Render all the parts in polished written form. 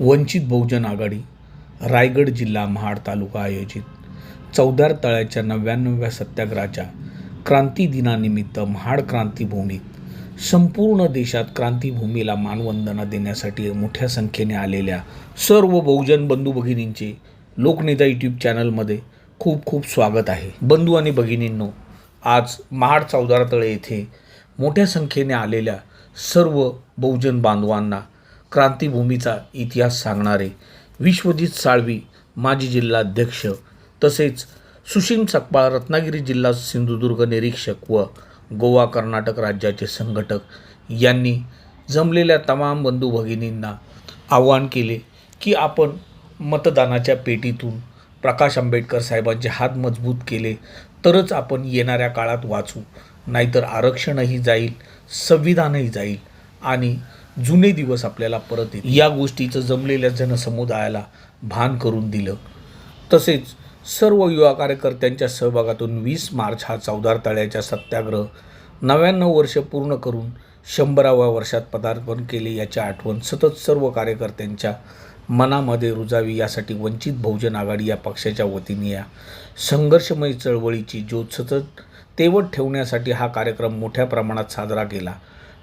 वंचित बहुजन आघाडी रायगड जिल्हा महाड तालुका आयोजित चौदार तळ्याच्या 99व्या सत्याग्रहाच्या क्रांती दिनानिमित्त महाड क्रांतीभूमीत संपूर्ण देशात क्रांतीभूमीला मानवंदना देण्यासाठी मोठ्या संख्येने आलेल्या सर्व बहुजन बंधू भगिनींचे लोकनेता यूट्यूब चॅनलमध्ये खूप खूप स्वागत आहे। बंधू आणि भगिनींनो, आज महाड चौदार तळे येथे मोठ्या संख्येने आलेल्या सर्व बहुजन बांधवांना क्रांतीभूमीचा इतिहास सांगणारे विश्वजित साळवी माजी जिल्हाध्यक्ष तसेच सुशील सकपाळ रत्नागिरी जिल्हा सिंधुदुर्ग निरीक्षक व गोवा कर्नाटक राज्याचे संघटक यांनी जमलेल्या तमाम बंधू भगिनींना आवाहन केले की आपण मतदानाच्या पेटीतून प्रकाश आंबेडकर साहेबांचे हात मजबूत केले तरच आपण येणाऱ्या काळात वाचू, नाहीतर आरक्षणही जाईल, संविधानही जाईल आणि जुने दिवस आपल्याला परत येतील। या गोष्टीचं जमलेल्या जनसमुदायाला भान करून दिलं। तसेच सर्व युवा कार्यकर्त्यांच्या सहभागातून 20 मार्च हा चौदार तळ्याच्या सत्याग्रह 99 वर्ष पूर्ण करून 100व्या वर्षात पदार्पण केले याची आठवण सतत सर्व कार्यकर्त्यांच्या मनामध्ये रुजावी यासाठी वंचित बहुजन आघाडी या पक्षाच्या वतीने या संघर्षमय चळवळीची ज्योत सतत तेवत ठेवण्यासाठी हा कार्यक्रम मोठ्या प्रमाणात साजरा केला।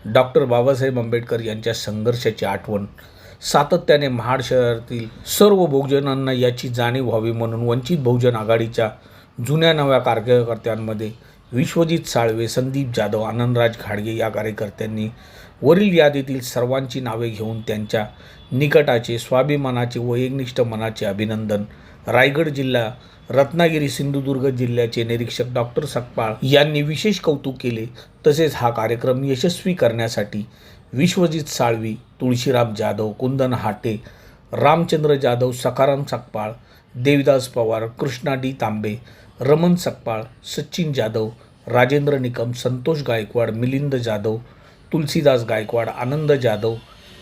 डॉक्टर बाबासाहेब आंबेडकर यांच्या संघर्षाची आठवण सातत्याने महाड शहरातील सर्व बहुजनांना याची जाणीव व्हावी म्हणून वंचित बहुजन आघाडीच्या जुन्या नव्या कार्यकर्त्यांमध्ये विश्वजित साळवे, संदीप जाधव, आनंदराज घाडगे या कार्यकर्त्यांनी वरील यादीतील सर्वांची नावे घेऊन त्यांच्या निकटाचे, स्वाभिमानाचे व एकनिष्ठ मनाचे अभिनंदन रायगड जिल्हा रत्नागिरी सिंधुदुर्ग जिल्ह्याचे निरीक्षक डॉक्टर सकपाळ यांनी विशेष कौतुक केले। तसेच हा कार्यक्रम यशस्वी करण्यासाठी विश्वजित साळवी, तुळशीराम जाधव, कुंदन हाटे, रामचंद्र जाधव, सखाराम सकपाळ, देविदास पवार, कृष्णा डी तांबे, रमन सकपाळ, सचिन जाधव, राजेंद्र निकम, संतोष गायकवाड, मिलिंद जाधव, तुलसीदास गायकवाड, आनंद जाधव,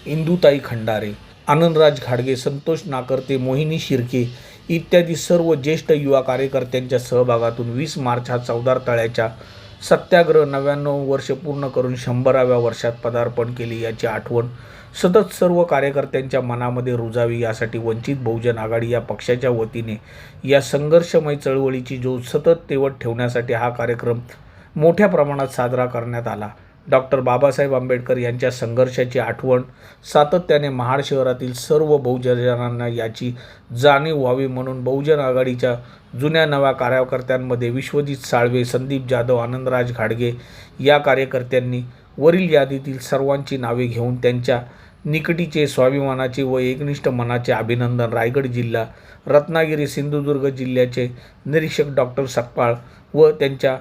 इंदुताई खंडारे, आनंदराज घाडगे, संतोष नाकर्ते, मोहिनी शिर्के इत्यादी सर्व ज्येष्ठ युवा कार्यकर्त्यांच्या सहभागातून 20 मार्च हा चौदार तळ्याच्या सत्याग्रह 99 वर्ष पूर्ण करून 100व्या वर्षात पदार्पण केले याची आठवण सतत सर्व कार्यकर्त्यांच्या मनामध्ये रुजावी यासाठी वंचित बहुजन आघाडी या पक्षाच्या वतीने या संघर्षमय चळवळीची ज्योत सतत तेवत ठेवण्यासाठी हा कार्यक्रम मोठ्या प्रमाणात साजरा करण्यात आला। डॉक्टर बाबासाहेब आंबेडकर यांच्या संघर्षाची आठवण सातत्याने महाड शहरातील सर्व बहुजनांना याची जाणीव व्हावी म्हणून बहुजन आघाडीच्या जुन्या नव्या कार्यकर्त्यांमध्ये विश्वजित साळवे, संदीप जाधव, आनंदराज घाडगे या कार्यकर्त्यांनी वरील यादीतील सर्वांची नावे घेऊन त्यांच्या निकटीचे, स्वाभिमानाचे व एकनिष्ठ मनाचे अभिनंदन रायगड जिल्हा रत्नागिरी सिंधुदुर्ग जिल्ह्याचे निरीक्षक डॉक्टर सकपाळ व त्यांच्या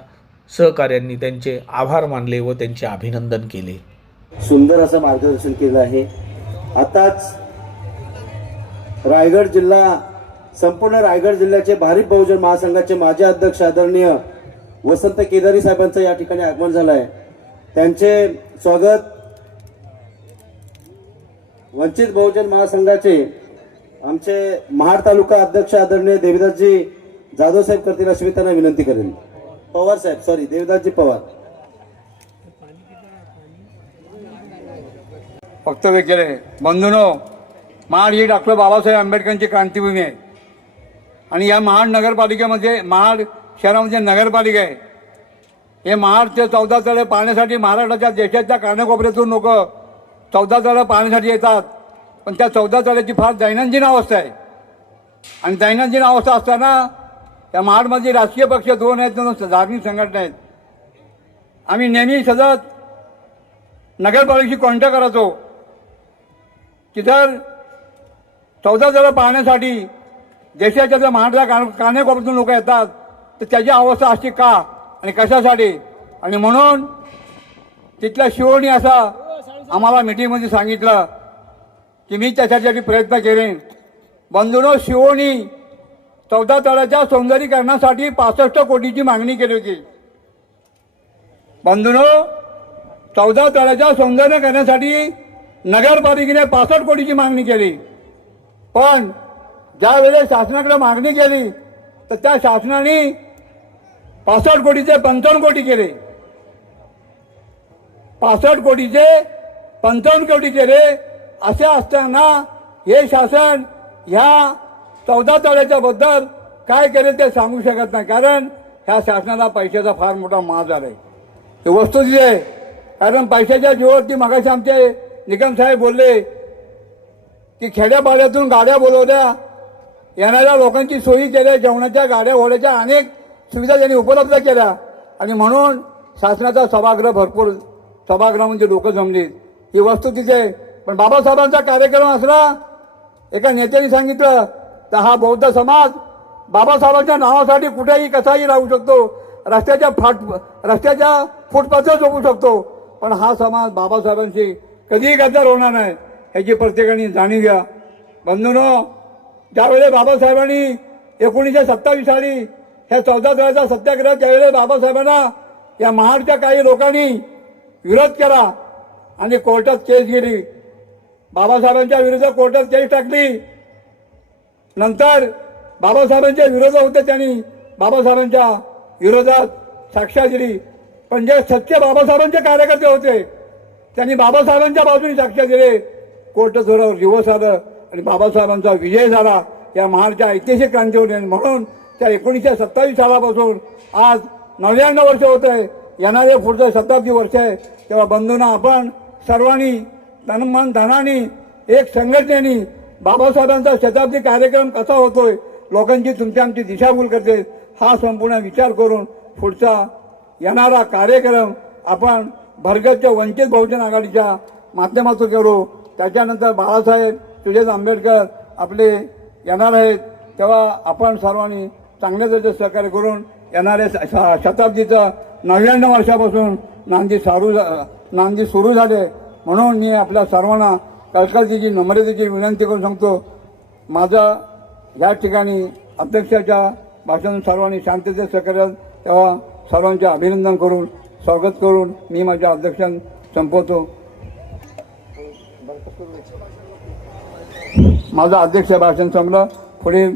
सहकार्यांनी त्यांचे आभार मानले व त्यांचे अभिनंदन केले। सुंदर असं मार्गदर्शन केलं आहे। आताच रायगड जिल्हा, संपूर्ण रायगड जिल्ह्याचे भारिप बहुजन महासंघाचे माजी अध्यक्ष आदरणीय वसंत केदारी साहेबांचं या ठिकाणी आगमन झालं आहे। त्यांचे स्वागत वंचित बहुजन महासंघाचे आमचे महाड तालुका अध्यक्ष आदरणीय देविदासजी जाधव साहेब करतील अशी मी त्यांना विनंती करेन। पवार साहेब, सॉरी, देविदासजी पवार वक्तव्य केले। बंधूंनो, महाड ही डॉक्टर बाबासाहेब आंबेडकरांची क्रांतीभूमी आहे आणि या महाड नगरपालिकेमध्ये, महाड शहरामध्ये नगरपालिका आहे। हे महाडचे 14 तळे पाहण्यासाठी महाराष्ट्राच्या देशाच्या कानाकोपऱ्यातून लोक 14 तळे पाहण्यासाठी येतात, पण त्या 14 तळ्याची फार दैनंदिन अवस्था आहे आणि दैनंदिन अवस्था असताना त्या महाडमध्ये राजकीय पक्ष 2 आहेत, धार्मिक संघटना आहेत। आम्ही नेहमी सतत नगरपालिकेशी कॉन्टॅक्ट करायचो की जर 14 तळे पाहण्यासाठी देशाच्या जर महाडच्या कानाकोपऱ्यातून लोक येतात तर त्याची अवस्था अशी का आणि कशासाठी, आणि म्हणून तिथल्या शिवणी असा आम्हाला मीटिंगमध्ये सांगितलं की मी त्याच्यासाठी प्रयत्न करेन। बंधूंनो, शिवणी 14 तळ्याच्या सौंदर्यीकरणासाठी 65 कोटीची मागणी केली होती। बंधूंनो, 14 तळ्याच्या सौंदर्य करण्यासाठी नगरपालिकेने 65 कोटीची मागणी केली, पण ज्या वेळेस शासनाकडे मागणी केली तर त्या शासनाने 65 कोटीचे 55 कोटी केले। 65 कोटीचे 55 कोटी केले। असे असताना हे शासन ह्या 14 तळ्याच्या बद्दल काय करेल ते सांगू शकत नाही, कारण ह्या शासनाला पैशाचा फार मोठा माज आहे. हे वस्तुस्थिती आहे. कारण पैशाच्या जीवावरती मगाशी आमचे निकम साहेब बोलले की खेड्यापाड्यातून गाड्या बोलवल्या, येणाऱ्या लोकांची सोयी केल्या, जेवणाच्या गाड्या होण्याच्या अनेक सुविधा त्यांनी उपलब्ध केल्या आणि म्हणून शासनाचा सभागृह भरपूर सभागृहामध्ये लोक जमली. ही वस्तुस्थिती आहे. पण बाबासाहेबांचा कार्यक्रम असला, एका नेत्याने सांगितलं तर हा बौद्ध समाज बाबासाहेबांच्या नावासाठी कुठेही कसाही राहू शकतो, रस्त्याच्या फुटपाथवर झोपू शकतो, पण हा समाज बाबासाहेबांशी कधीही गद्दार होणार नाही ह्याची प्रत्येकाने जाणीव घ्या. बंधूंनो, ज्यावेळेस बाबासाहेबांनी 1927 साली ह्या 14 तळ्याचा सत्याग्रह त्यावेळेस बाबासाहेबांना या महाडच्या काही लोकांनी विरोध केला आणि कोर्टात केस गेली. बाबासाहेबांच्या विरुद्ध कोर्टात केस टाकली. नंतर बाबासाहेबांचे विरोध होते, त्यांनी बाबासाहेबांच्या विरोधात साक्ष दिली. पण जे सच्चे बाबासाहेबांचे कार्यकर्ते होते त्यांनी बाबासाहेबांच्या बाजूने साक्ष दिले. कोर्ट थोडं रिव्हर्स आलं आणि बाबासाहेबांचा विजय झाला या महाडच्या ऐतिहासिक क्रांतीवर. म्हणून त्या 1927 सालापासून आज 99 वर्ष होत आहे. येणारे पुढचं शताब्दी वर्ष आहे. तेव्हा बंधूंना आपण सर्वांनी तनमन धनाने एक संघटनेने बाबासाहेबांचा शताब्दी कार्यक्रम कसा होतोय, लोकांची तुमची आमची दिशाभूल करते, हा संपूर्ण विचार करून पुढचा येणारा कार्यक्रम आपण भरगतच्या वंचित बहुजन आघाडीच्या माध्यमातून करू. त्याच्यानंतर बाळासाहेब सुरेश आंबेडकर आपले येणार आहेत, तेव्हा आपण सर्वांनी चांगल्या दर्जाचे सहकार्य करून येणाऱ्या शताब्दीचं 99 वर्षापासून नांदी सुरू झाले. म्हणून मी आपल्या सर्वांना कळकळीची नम्रतेची विनंती करून सांगतो, माझा या ठिकाणी अध्यक्षाच्या भाषणातून सर्वांनी शांततेत सहकार्य, तेव्हा सर्वांचे अभिनंदन करून स्वागत करून मी माझ्या अध्यक्षां संपवतो. माझं अध्यक्ष भाषण संपलं. पुढे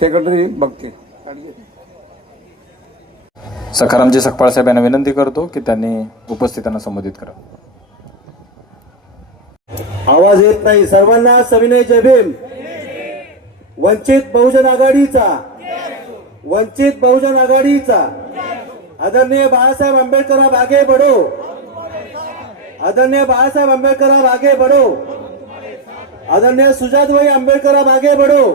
सेक्रेटरी बघतील. सखारामजी सकपाळ साहेब यांना विनंती करतो की त्यांनी उपस्थितांना संबोधित करावं. आवाज येत नाही. सर्वांना सविनय जय भीम. वंचित बहुजन आघाडीचा आदरणीय बाळासाहेब आंबेडकर आगे बढ़ो. आदरणीय बाळासाहेब आंबेडकर आगे बढ़ो. आदरणीय सुजातभाई आंबेडकर आगे बढ़ो.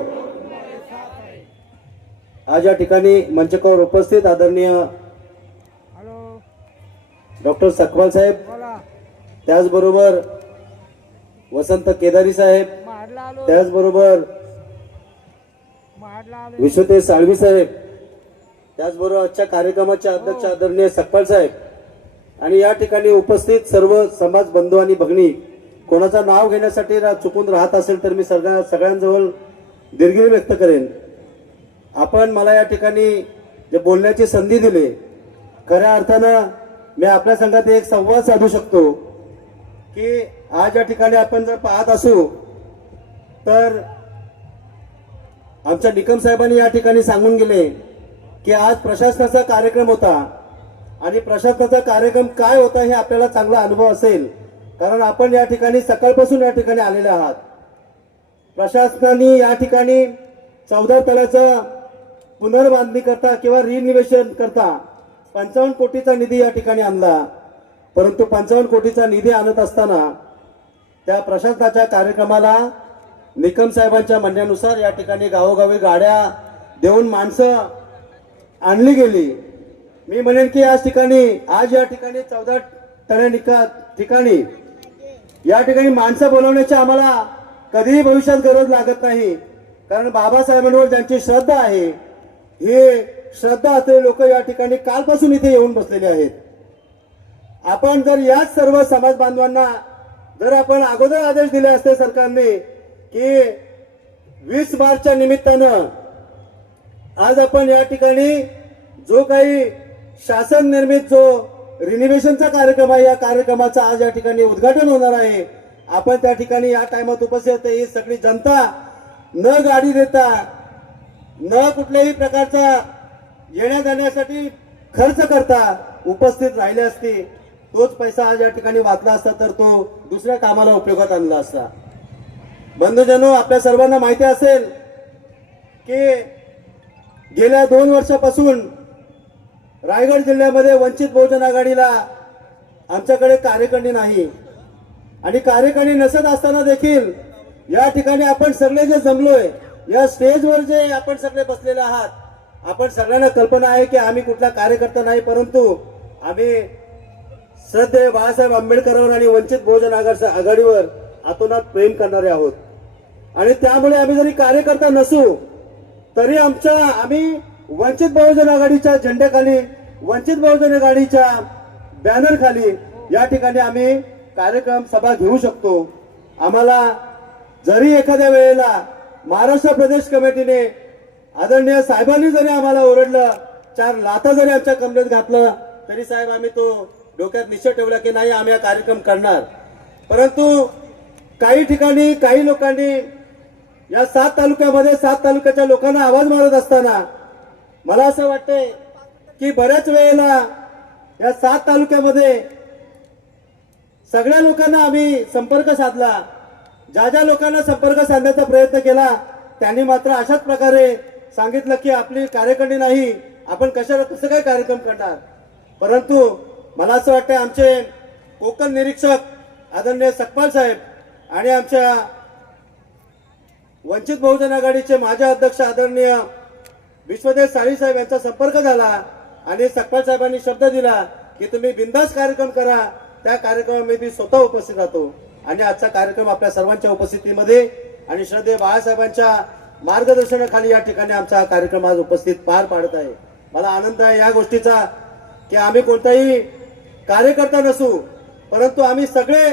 आज या ठिकाणी मंचकावर उपस्थित आदरणीय डॉक्टर सकपाल साहेब, त्याचबरोबर वसंत केदारी साहेब, त्याचबरोबर विश्वतेज साळवी साहेब, त्याचबरोबर आजच्या कार्यक्रमाचे अध्यक्ष आदरणीय सकपाल साहेब आणि या ठिकाणी उपस्थित सर्व समाज बंधू आणि भगिनी, कोणाचं नाव घेण्यासाठी चुकून राहत असेल तर मी सगळ्यांजवळ दिलगिरी व्यक्त करेन. आपण मला या ठिकाणी जे बोलण्याची संधी दिली, खऱ्या अर्थानं मी आपल्या संघात एक संवाद साधू शकतो की आज या ठिकाणी आपण जर पाहत असू तर आमच्या निकम साहेबांनी या ठिकाणी सांगून गेले की आज प्रशासनाचा कार्यक्रम होता आणि प्रशासनाचा कार्यक्रम काय होता हे आपल्याला चांगला अनुभव असेल, कारण आपण या ठिकाणी सकाळपासून या ठिकाणी आलेले आहात. प्रशासनाने या ठिकाणी 14 तळ्याचं पुनर्बांधणी करता किंवा रिनिवेशन करता 55 कोटीचा निधी या ठिकाणी आणला. परंतु 55 कोटीचा निधी आणत असताना त्या प्रशासनाच्या कार्यक्रमाला निकम साहेबांच्या म्हणण्यानुसार या ठिकाणी गावोगावी गाड्या देऊन माणसं आणली गेली. मी म्हणेन की आज या ठिकाणी 14 तळ्या ठिकाणी या ठिकाणी माणसं बोलवण्याची आम्हाला कधीही भविष्यात गरज लागत नाही, कारण बाबासाहेबांवर ज्यांची श्रद्धा आहे, हे श्रद्धा असलेले लोक या ठिकाणी कालपासून इथे येऊन बसलेले आहेत. आपण जर याच सर्व समाज बांधवांना जर आपण अगोदर आदेश दिले असते सरकारने की 20 मार्चच्या निमित्तानं आज आपण या ठिकाणी जो काही शासन निर्मित जो रिनिव्हेशनचा कार्यक्रम आहे, या कार्यक्रमाचा आज या ठिकाणी उद्घाटन होणार आहे. आपण त्या ठिकाणी या टाइमात उपस्थित ही सगळी जनता न गाडी देता, न कुठल्याही प्रकारचा येण्या जाण्यासाठी खर्च करता उपस्थित राहिले असते, तोच पैसा आज या ठिकाणी वाचला असता तर तो दुसऱ्या कामाला उपयोगात आणला असता. बंधुजनो, आपल्या सर्वांना माहिती असेल की गेल्या 2 वर्षापासून रायगड जिल्ह्यामध्ये वंचित बहुजन आघाडीला आमच्याकडे कार्यकारिणी नाही आणि कार्यकारिणी नसत असताना देखील या ठिकाणी आपण सगळे जे जमलोय, या स्टेजवर जे आपण सगळे बसलेले आहात, आपण सगळ्यांना कल्पना आहे की आम्ही कुठला कार्यकर्ता नाही, परंतु आम्ही श्रद्धेय बाळासाहेब आंबेडकरांवर आणि वंचित बहुजन आघाडीवर आतोनात प्रेम करणारे आहोत. आणि त्यामुळे आम्ही जरी कार्यकर्ता नसू तरी आम्ही वंचित बहुजन आघाडीच्या झेंड्याखाली, वंचित बहुजन आघाडीच्या बॅनर खाली या ठिकाणी आम्ही कार्यक्रम सभा घेऊ शकतो. आम्हाला जरी एखाद्या वेळेला महाराष्ट्र प्रदेश कमिटीने आदरणीय साहेबांनी जरी आम्हाला ओरडलं, 4 लाथा जरी आमच्या कमरेत घातलं, तरी साहेब आम्ही तो डोक्यात निश्चय ठेवला की नाही, आम्ही हा कार्यक्रम करणार. परंतु काही ठिकाणी काही लोकांनी या 7 तालुक्यामध्ये 7 तालुक्याच्या लोकांना आवाज मारत असताना मला असं वाटतंय की बऱ्याच वेळेला या 7 तालुक्यामध्ये सगळ्या लोकांना आम्ही संपर्क साधला. ज्या लोकांना संपर्क साधण्याचा प्रयत्न केला त्यांनी मात्र अशाच प्रकारे सांगितलं की आपली कार्यकारिणी नाही, आपण कसं काय कार्यक्रम करणार. परंतु मला असं वाटतं आमचे कोकण निरीक्षक आदरणीय सकपाल साहेब आणि आमच्या वंचित बहुजन आघाडीचे माजी अध्यक्ष आदरणीय विश्वदेव साळी साहेब यांचा संपर्क झाला आणि सकपाल साहेबांनी शब्द दिला की तुम्ही बिनधास्त कार्यक्रम करा. त्या कार्यक्रमामध्ये मी स्वतः उपस्थित राहतो आणि आजचा कार्यक्रम आपल्या सर्वांच्या उपस्थितीमध्ये आणि श्रद्धेय बाळासाहेबांच्या मार्गदर्शनाखाली या ठिकाणी आमचा हा कार्यक्रम आज उपस्थित पार पाडत आहे. मला आनंद आहे या गोष्टीचा की आम्ही कोणताही कार्यकर्ता नसू, परंतु आम्ही सगळे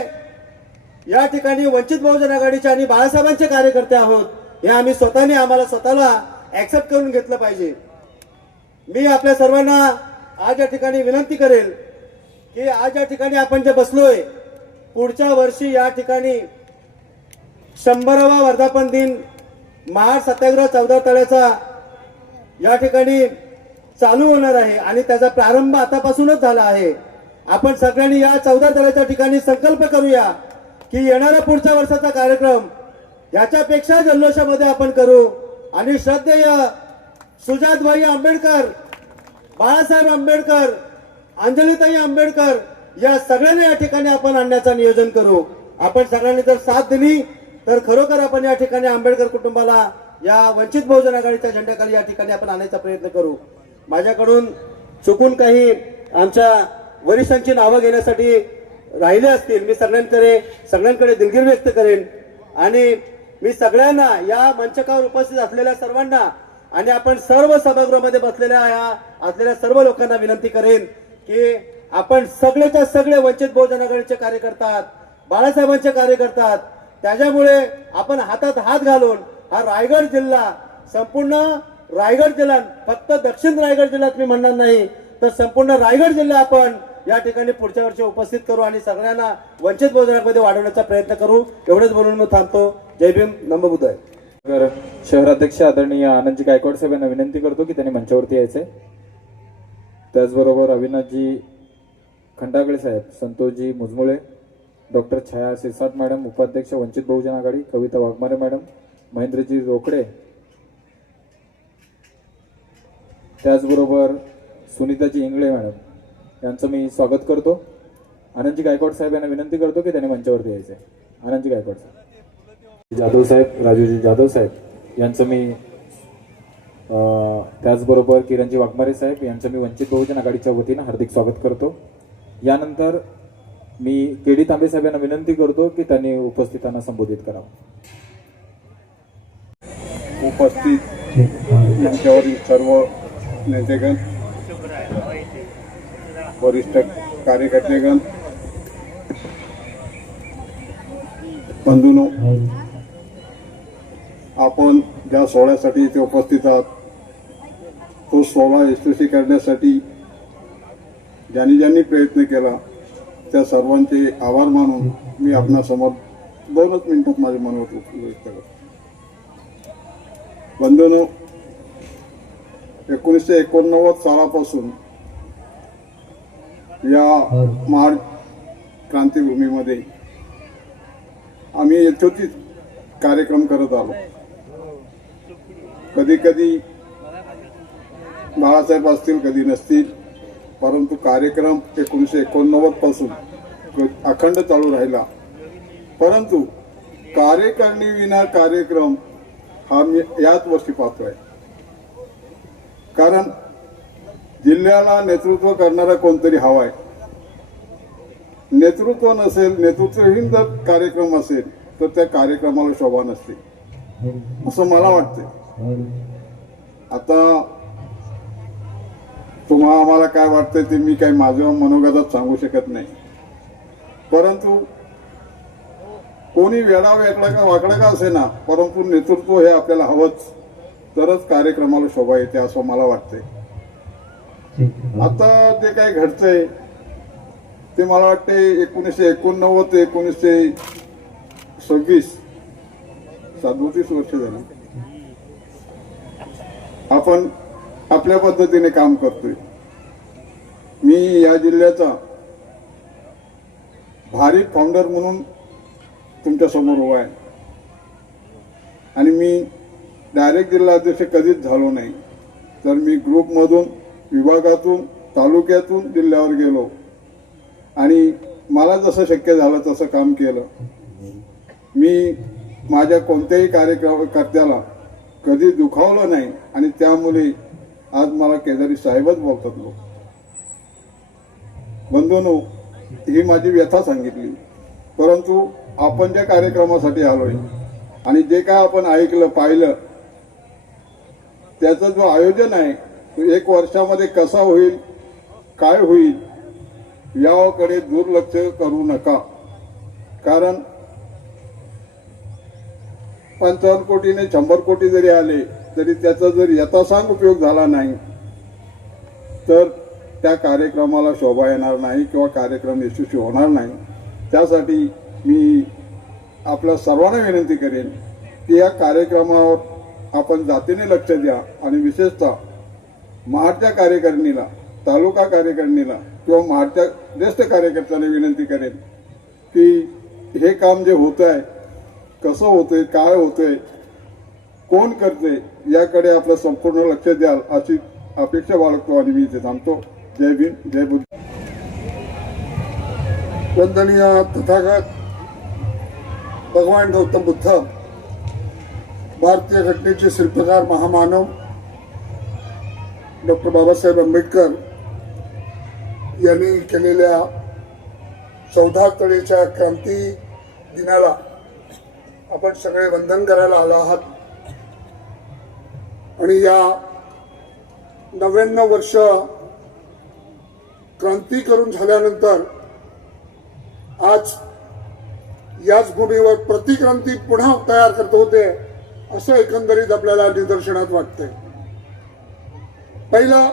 या ठिकाणी वंचित बहुजन आघाडीचे आणि बाळासाहेबांचे कार्यकर्ते आहोत. हे आम्ही आम्हाला स्वतःला ऍक्सेप्ट करून घेतलं पाहिजे. मी आपल्या सर्वांना आज या ठिकाणी विनंती करेल की आज या ठिकाणी आपण जे बसलोय, पुढच्या वर्षी या ठिकाणी 100वा वर्धापन दिन महाड सत्याग्रह 14 तळ्याचा या ठिकाणी चालू होणार आहे आणि त्याचा प्रारंभ आतापासूनच झाला आहे. आपण सगळ्यांनी या 14 तळ्याच्या ठिकाणी संकल्प करूया की येणारा पुढच्या वर्षाचा कार्यक्रम याच्यापेक्षा जल्लोषामध्ये आपण करू आणि श्रद्धेय सुजातभाई आंबेडकर, बाळासाहेब आंबेडकर, अंजलीताई आंबेडकर या सगळ्यांना या ठिकाणी आपण आणण्याचं नियोजन करू. आपण सगळ्यांनी जर साथ दिली तर खरोखर आपण या ठिकाणी आंबेडकर कुटुंबाला या वंचित बहुजन आघाडीच्या झेंड्याखाली या ठिकाणी आपण आणण्याचा प्रयत्न करू. माझ्याकडून चुकून काही आमच्या वरिष्ठांची नावं घेण्यासाठी राहिले असतील, मी सगळ्यांकडे दिलगिरी व्यक्त करेन आणि मी सगळ्यांना या मंचकावर उपस्थित असलेल्या सर्वांना आणि आपण सर्व सभागृहामध्ये असलेल्या सर्व लोकांना विनंती करेन की आपण सगळेच्या सगळे वंचित बहुजन आघाडीचे कार्यकर्ता आहात, बाळासाहेबांचे कार्यकर्ता आहात. त्याच्यामुळे आपण हातात हात घालून हा रायगड जिल्हा, संपूर्ण रायगड जिल्हा, फक्त दक्षिण रायगड जिल्ह्यात मी म्हणणार नाही तर संपूर्ण रायगड जिल्हा आपण या ठिकाणी पुढच्या वर्षी उपस्थित करू आणि सगळ्यांना वंचित बहुजनामध्ये वाढवण्याचा प्रयत्न करू. एवढंच बोलून मी थांबतो. जय भीम, नमो बुद्धाय. तर शहराध्यक्ष आदरणीय आनंदजी गायकवाड साहेब यांना विनंती करतो की त्यांनी मंचावरती यायचे. त्याचबरोबर अविनाशजी खंडागळे साहेब, संतोषजी मुजमुळे, डॉक्टर छाया सिरसाट मॅडम, उपाध्यक्ष वंचित बहुजन आघाडी, कविता वाघमारे मॅडम, महेंद्रजी रोकडे, त्याचबरोबर सुनीताजी इंगळे मॅडम यांचं मी स्वागत करतो. आनंदजी गायकवाड साहेब यांना विनंती करतो की त्यांनी मंचावरती यायचे. आनंदजी गायकवाड साहेब, जाधव साहेब, राजूजी जाधव साहेब यांचं मी त्याचबरोबर किरणजी वाघमारे साहेब यांचं मी वंचित बहुजन आघाडीच्या वतीनं हार्दिक स्वागत करतो. यानंतर मी के.डी. तांबे साहेब यांना विनंती करतो की त्यांनी उपस्थितांना संबोधित करावं. उपस्थित यांच्यावरील सर्व नेतेगण, वरिष्ठ कार्यकर्तेगण, बंधूंनो, आपण ज्या सोहळ्यासाठी इथे उपस्थित आहात तो सोहळा यशस्वी करण्यासाठी ज्यांनी प्रयत्न केला त्या सर्वांचे आभार मानून मी आपणासमोर 2च मिनिटात माझे मनोगत व्यक्त करतो. बंधूंनो, 1989 सालापासून या महाड क्रांतीभूमीमध्ये आम्ही यथोचित कार्यक्रम करत आलो. कधी कधी बाळासाहेब असतील, कधी नसतील, परंतु कार्यक्रम 1989 पासून अखंड चालू राहिला. परंतु कार्यकारिणी विना कार्यक्रम हा मी याच वर्षी पाहतोय. कारण जिल्ह्याला नेतृत्व करणारा कोणतरी हवा आहे. नेतृत्व नसेल, नेतृत्वहीन जर कार्यक्रम असेल तर त्या कार्यक्रमाला शोभा नसते असं मला वाटते. आता आम्हाला काय वाटतंय ते मी काही माझ्या मनोगतात सांगू शकत नाही. परंतु कोणी वेडा वेगळा का वाकडा का असेना, परंतु नेतृत्व हे आपल्याला हवंच, तरच कार्यक्रमाला शोभा येते असं मला वाटतंय. आता जे काही घडतंय ते मला वाटते 1989 ते 1926 37 वर्ष झाली आपण आपल्या पद्धतीने काम करतोय. मी या जिल्ह्याचा भारी फाउंडर म्हणून तुमच्या समोर उभा आहे आणि मी डायरेक्ट जिल्हा अध्यक्ष कधीच झालो नाही. तर मी ग्रुपमधून, विभागातून, तालुक्यातून जिल्ह्यावर गेलो आणि मला जसं शक्य झालं तसं काम केलं. मी माझ्या कोणत्याही कार्यकर्त्याला कधी दुखावलं नाही आणि त्यामुळे आज मला केदारी साहेबच बोलतात लोक. बंधूंनो, ही माझी व्यथा सांगितली. परंतु आपण ज्या कार्यक्रमासाठी आलोय आणि जे काय आपण ऐकलं पाहिलं त्याचं जो आयोजन आहे तो 1 वर्षामध्ये कसा होईल, काय होईल याकडे दुर्लक्ष करू नका. कारण 55 कोटीने 100 कोटी जरी आले तरी त्याचा जर यथासांग उपयोग झाला नाही तर त्या कार्यक्रमाला शोभा येणार नाही किंवा कार्यक्रम यशस्वी होणार नाही. त्यासाठी मी आपल्या सर्वांना विनंती करेन की या कार्यक्रमावर आपण जातीने लक्ष द्या आणि विशेषतः महाडच्या कार्यकारिणीला, तालुका कार्यकारिणीला किंवा महाडच्या ज्येष्ठ कार्यकर्त्यांना विनंती करेन की हे काम जे होत आहे, कसं होतंय, काय होतंय, कोण करते याकडे आपलं संपूर्ण लक्ष द्याल अशी अपेक्षा बाळगतो आणि मी इथे थांबतो. जय भीम, जय बुद्ध. वंदनीय तथागत भगवान गौतम बुद्ध, भारतीय घटनेचे शिल्पकार महामानव डॉक्टर बाबासाहेब आंबेडकर यांनी केलेल्या 14 तळेच्या क्रांती दिनाला आपण सगळे वंदन करायला आलो आहात. आणि या 99 वर्ष क्रांती करून झाल्यानंतर आज याच भूमीवर प्रतिक्रांती पुन्हा तयार करत होते असं एकंदरीत आपल्याला निदर्शनात वाटतंय. पहिला,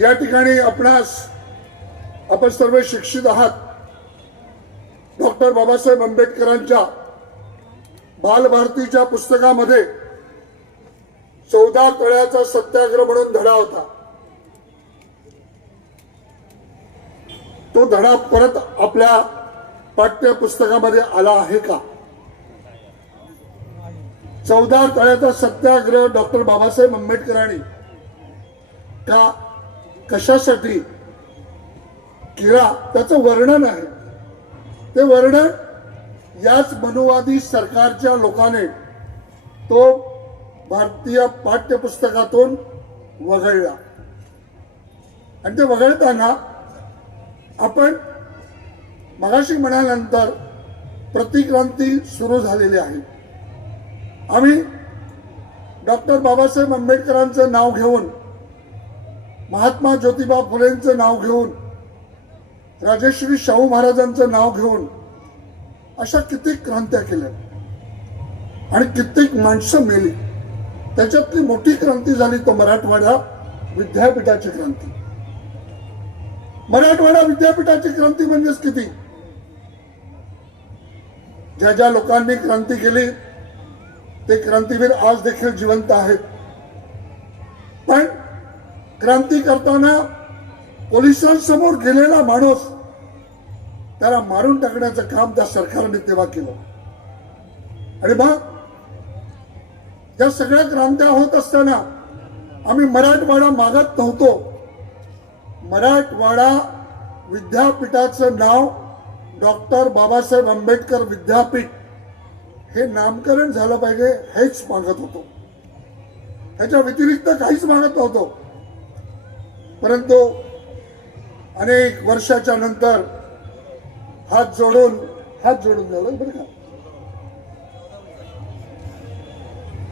या ठिकाणी आपण सर्व शिक्षित आहात. डॉक्टर बाबासाहेब आंबेडकरांच्या बालभारतीच्या पुस्तकामध्ये 14 तळ्याचा सत्याग्रह म्हणून धडा होता. तो धडा परत आपल्या पाठ्यपुस्तकामध्ये आला आहे का? 14 तळ्याचा सत्याग्रह डॉक्टर बाबासाहेब आंबेडकरांनी का, कशासाठी केला त्याचं वर्णन आहे. ते वर्णन याच मनुवादी सरकारच्या लोकांनी तो भारतीय पाठ्यपुस्तकातून वगळला. आणि ते वगळताना आपण मगाशी म्हणाल्यानंतर प्रतिक्रांती सुरू झालेली आहे. आम्ही डॉक्टर बाबासाहेब आंबेडकरांचं नाव घेऊन, महात्मा ज्योतिबा फुलेंचं नाव घेऊन, राजश्री शाहू महाराजांचं नाव घेऊन अशा कित्येक क्रांत्या केल्या आणि कित्येक माणसं मेली. त्याच्यातली मोठी क्रांती झाली तो मराठवाडा विद्यापीठाची क्रांती. मराठवाडा विद्यापीठाची क्रांती म्हणजेच किती, ज्या ज्या लोकांनी क्रांती केली ते क्रांतीवीर आज देखील जिवंत आहेत. पण क्रांती करताना पोलिसांसमोर गेलेला माणूस त्याला मारून टाकण्याचं काम त्या सरकारने तेव्हा केलं. आणि मग या सगळ्या क्रांत्या होत असताना आम्ही मराठवाडा मागत नव्हतो. मराठवाडा विद्यापीठाचं नाव डॉक्टर बाबासाहेब आंबेडकर विद्यापीठ हे नामकरण झालं पाहिजे हेच मागत होतो. ह्याच्या व्यतिरिक्त काहीच मागत नव्हतो. परंतु अनेक वर्षाच्या नंतर हात जोडून झालं बरं का,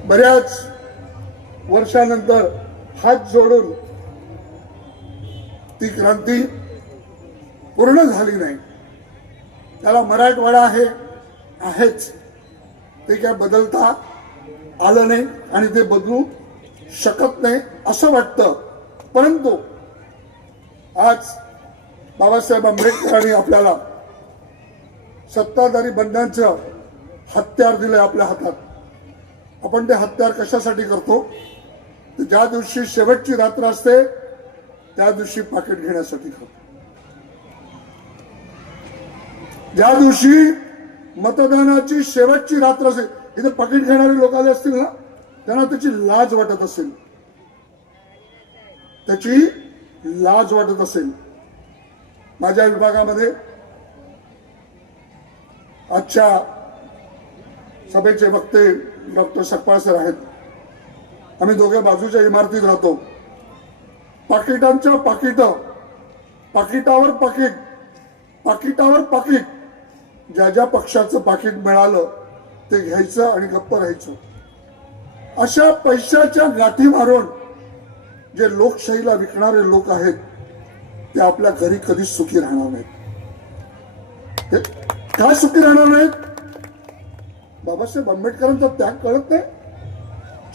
बऱ्याच वर्षानंतर हात जोडून ती क्रांती पूर्ण झाली नाही. त्याला मराठवाडा आहेच, ते काय बदलता आलं नाही आणि ते बदलू शकत नाही असं वाटतं. परंतु आज बाबासाहेब आंबेडकरांनी आपल्याला सत्ताधारी बनण्याचं हत्यार दिलंय आपल्या हातात. आपण ते हत्यार कशासाठी करतो? तर ज्या दिवशी शेवटची रात्र असते त्या दिवशी पाकिट घेण्यासाठी करतो. ज्या दिवशी मतदानाची शेवटची रात्र असेल, इथे पाकिट घेणारे लोक आले असतील ना, त्यांना त्याची लाज वाटत असेल, माझ्या विभागामध्ये आजच्या सभेचे वक्ते डॉक्टर सकपाळ सर आहेत. आम्ही दोघे बाजूच्या इमारतीत राहतो. पाकिटावर पाकिट, ज्या ज्या पक्षाचं पाकिट मिळालं ते घ्यायचं आणि गप्प राहायचं. अशा पैशाच्या गाठी मारून जे लोकशाहीला विकणारे लोक आहेत ते आपल्या घरी कधीच सुखी राहणार नाहीत. काय सुखी राहणार नाहीत? बाबासाहेब आंबेडकरांचा त्याग कळत नाही.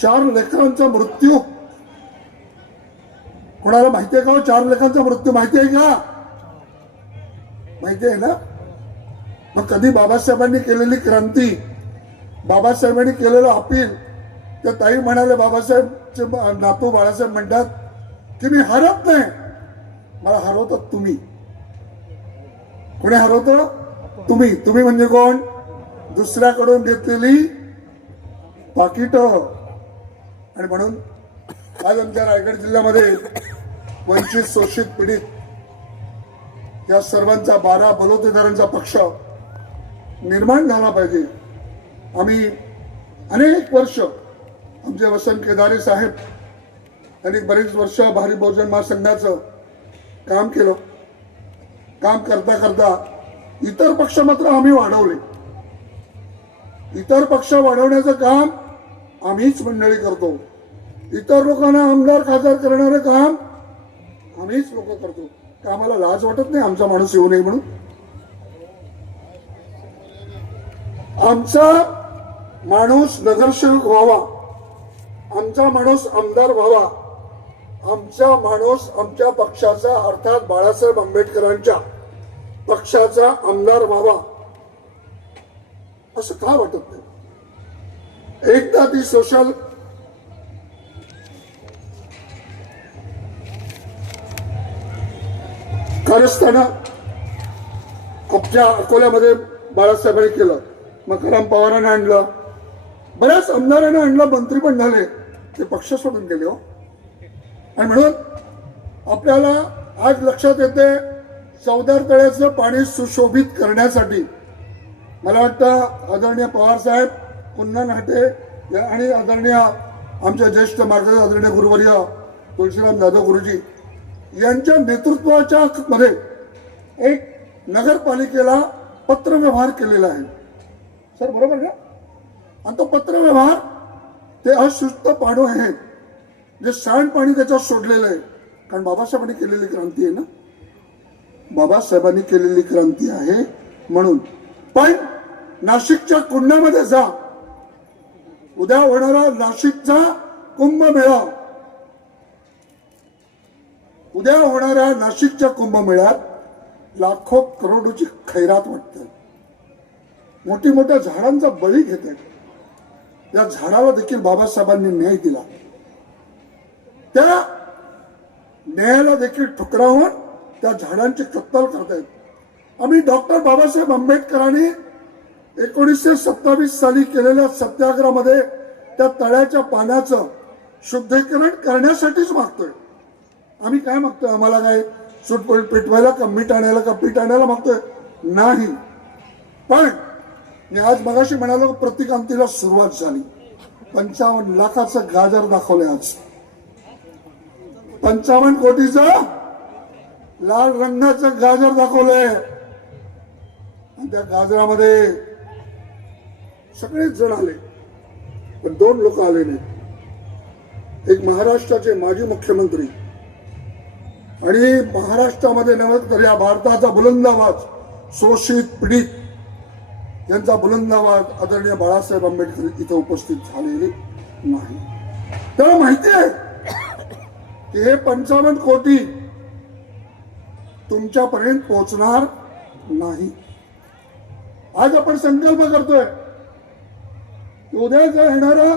4 लेकरांचा मृत्यू कोणाला माहिती आहे का? 4 लेकरांचा मृत्यू माहिती आहे का? माहिती आहे ना? मग कधी बाबासाहेबांनी केलेली क्रांती, बाबासाहेबांनी केलेलं अपील, त्या ताई म्हणाले, बाबासाहेबचे नातू बाळासाहेब म्हणतात की मी हरत नाही, मला हरवतात तुम्ही. कोणी हरवतं? तुम्ही म्हणजे कोण? दुसऱ्याकडून घेतलेली पाकिट. आणि म्हणून आज आमच्या रायगड जिल्ह्यामध्ये वंचित, शोषित, पीडित या सर्वांचा 12 बलुतेदारांचा पक्ष निर्माण झाला पाहिजे. आम्ही अनेक वर्ष, आमचे वसंत केदारे साहेब त्यांनी बरीच वर्ष भारी बहुजन महासंघाचं काम केलं. काम करता करता इतर पक्ष मात्र आम्ही वाढवले. इतर पक्ष वाढवण्याचं काम आम्हीच मंडळी करतो. इतर लोकांना आमदार खासदार करणारं काम आम्हीच लोक करतो. का आम्हाला लाज वाटत नाही आमचा माणूस येऊ नये म्हणून? आमचा माणूस नगरसेवक व्हावा, आमचा माणूस आमदार व्हावा, आमचा माणूस आमच्या पक्षाचा अर्थात बाळासाहेब आंबेडकरांच्या पक्षाचा आमदार व्हावा असं का वाटत नाही? एकदा ती सोशल कारस्थानं आपल्या अकोल्यामध्ये बाळासाहेबांनी केलं, मकराम पवारांना आणलं, बऱ्याच आमदारांना आणलं, मंत्री पण झाले, ते पक्ष सोडून गेले हो. आणि म्हणून आपल्याला आज लक्षात येते चौदार तळ्याचं पाणी सुशोभित करण्यासाठी मला वाटतं आदरणीय पवार साहेब, कुन्नन हाटे आणि आदरणीय आमच्या ज्येष्ठ मार्गदर्शक आदरणीय गुरुवर्य तुळशीराम जाधव गुरुजी यांच्या नेतृत्वाच्या मध्ये एक नगरपालिकेला पत्रव्यवहार केलेला आहे. सर बरोबर का? आणि तो पत्रव्यवहार ते अशुद्ध पाणी आहे, जे सांडपाणी त्याच्यात सोडलेलं आहे. कारण बाबासाहेबांनी केलेली क्रांती आहे ना, बाबासाहेबांनी केलेली क्रांती आहे म्हणून. पण नाशिकच्या कुंडामध्ये जा, उद्या होणारा नाशिकचा कुंभमेळा, उद्या होणाऱ्या नाशिकच्या कुंभमेळ्यात लाखो करोडोची खैरात वाटते. मोठी मोठ्या झाडांचा बळी घेते. या झाडाला देखील बाबासाहेबांनी न्याय दिला. त्या न्यायाला देखील ठुकरावून त्या झाडांची कत्तल करतायत. आम्ही डॉक्टर बाबासाहेब आंबेडकरांनी 1927 साली केलेल्या सत्याग्रहामध्ये त्या तळ्याच्या पाण्याचं शुद्धीकरण करण्यासाठीच मागतोय. आम्ही काय मागतोय? आम्हाला काय सूट पेटवायला का मीठ आणायला का पीठ आणायला मागतोय? नाही. पण मी आज मगाशी म्हणालो प्रति कांतीला सुरुवात झाली. 55 लाखाचं गाजर दाखवलंय आज. 55 कोटीचं लाल रंगाचं गाजर दाखवलंय. आणि त्या गाजरामध्ये सगळेच जण आले, पण 2 लोक आले नाहीत. एक महाराष्ट्राचे माजी मुख्यमंत्री आणि महाराष्ट्रामध्ये नव्हे तर या भारताचा बुलंद आवाज, शोषित पीडित यांचा बुलंद आवाज आदरणीय बाळासाहेब आंबेडकर इथे उपस्थित झालेले नाही. त्याला माहिती आहे की हे 55 कोटी तुमच्यापर्यंत पोहोचणार नाही. आज आपण संकल्प करतोय उद्याचा येणारा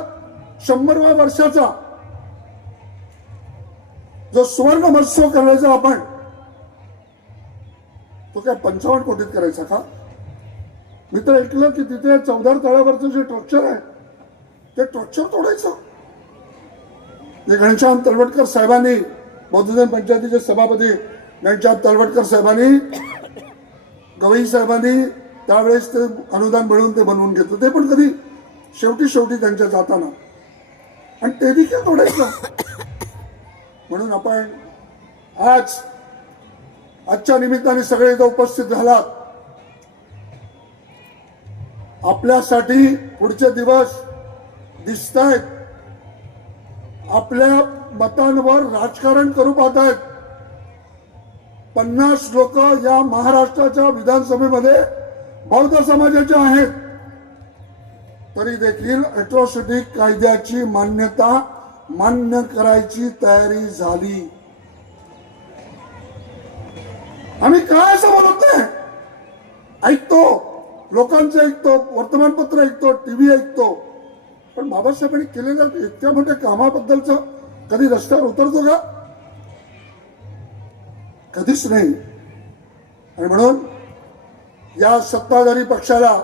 100व्या वर्षाचा जो सुवर्ण महोत्सव करायचा आपण, तो काय 55 कोटीत करायचा का? मी तर ऐकलं की तिथे चौदार तळ्यावरचं जे स्ट्रक्चर आहे ते स्ट्रक्चर तोडायचं. जे घनश्याम तलवटकर साहेबांनी, बौद्धजन पंचायतीचे सभापती घनश्याम तलवटकर साहेबांनी, गवई साहेबांनी त्यावेळेस ते अनुदान मिळवून ते बनवून घेतलं, ते पण कधी शेवटी त्यांच्या जाताना, आणि ते देखील तोडायचं. म्हणून आपण आजच्या निमित्ताने सगळे इथं उपस्थित झालात. आपल्यासाठी पुढचे दिवस दिसत आहेत. आपल्या मतांवर राजकारण करू पाहतायत. 50 लोक या महाराष्ट्राच्या विधानसभेमध्ये बौद्ध समाजाचे आहेत, तरी देखील अॅट्रॉसिटी कायद्याची मान्य करायची तयारी झाली. आम्ही काय असं बोलत नाही. ऐकतो, लोकांचं ऐकतो, वर्तमानपत्र ऐकतो, टीव्ही ऐकतो, पण बाबासाहेबांनी केलेल्या इतक्या मोठ्या कामाबद्दलच कधी रस्त्यावर उतरतो का? कधीच नाही. आणि म्हणून या सत्ताधारी पक्षाला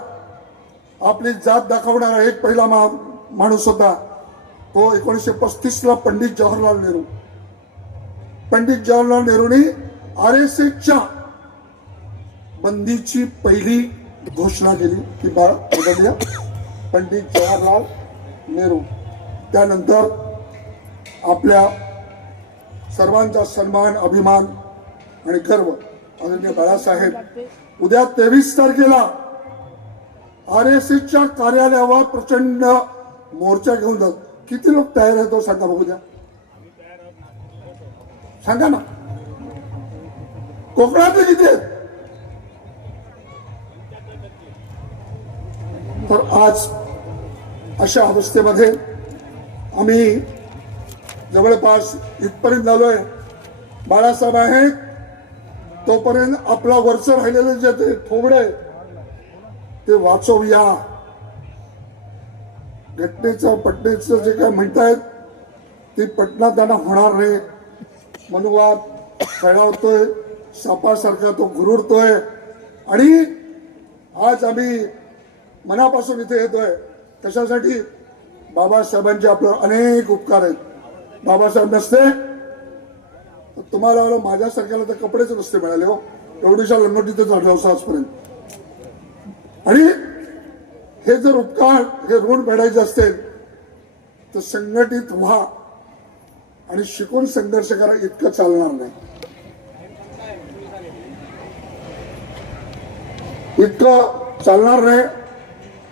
आपली जात दाखवणारा एक पहिला माणूस होता, तो 1935ला पंडित जवाहरलाल नेहरूंनी RSSच्या बंदीची पहिली घोषणा केली की बदलूया पंडित जवाहरलाल नेहरू. त्यानंतर आपल्या सर्वांचा सन्मान, अभिमान आणि गर्व आदरणीय बाळासाहेब उद्या 23 तारखेला RSSच्या कार्यालयावर प्रचंड मोर्चा घेऊन जात. किती लोक तयार आहेत तो सांगा बघू द्या, सांगा ना. कोकणातले किती आहेत? तर आज अशा अवस्थेमध्ये आम्ही जवळपास इथपर्यंत झालोय. बाळासाहेब आहेत तोपर्यंत आपला वरचं राहिलेलं जे ते थोबडे ते वाचवूया. घटनेचं पटनेचं जे काय म्हणतायत ती पटना त्यांना होणार नाही. मनुवाद खेळावतोय, सापासारखा तो गुरुरतोय. आणि आज आम्ही मनापासून इथे येतोय कशासाठी? बाबासाहेबांचे आपल्यावर अनेक उपकार आहेत. बाबासाहेब नसते तुम्हाला माझ्यासारख्याला तर कपडेच नसते मिळाले हो. एवढीशा लंगोटीतच आढळवसा आजपर्यंत. आणि हे जर उपकार, हे ऋण फेडायचे असतील तर संघटित व्हा आणि शिकून संघर्ष करा. इतकं चालणार नाही, इतकं चालणार नाही.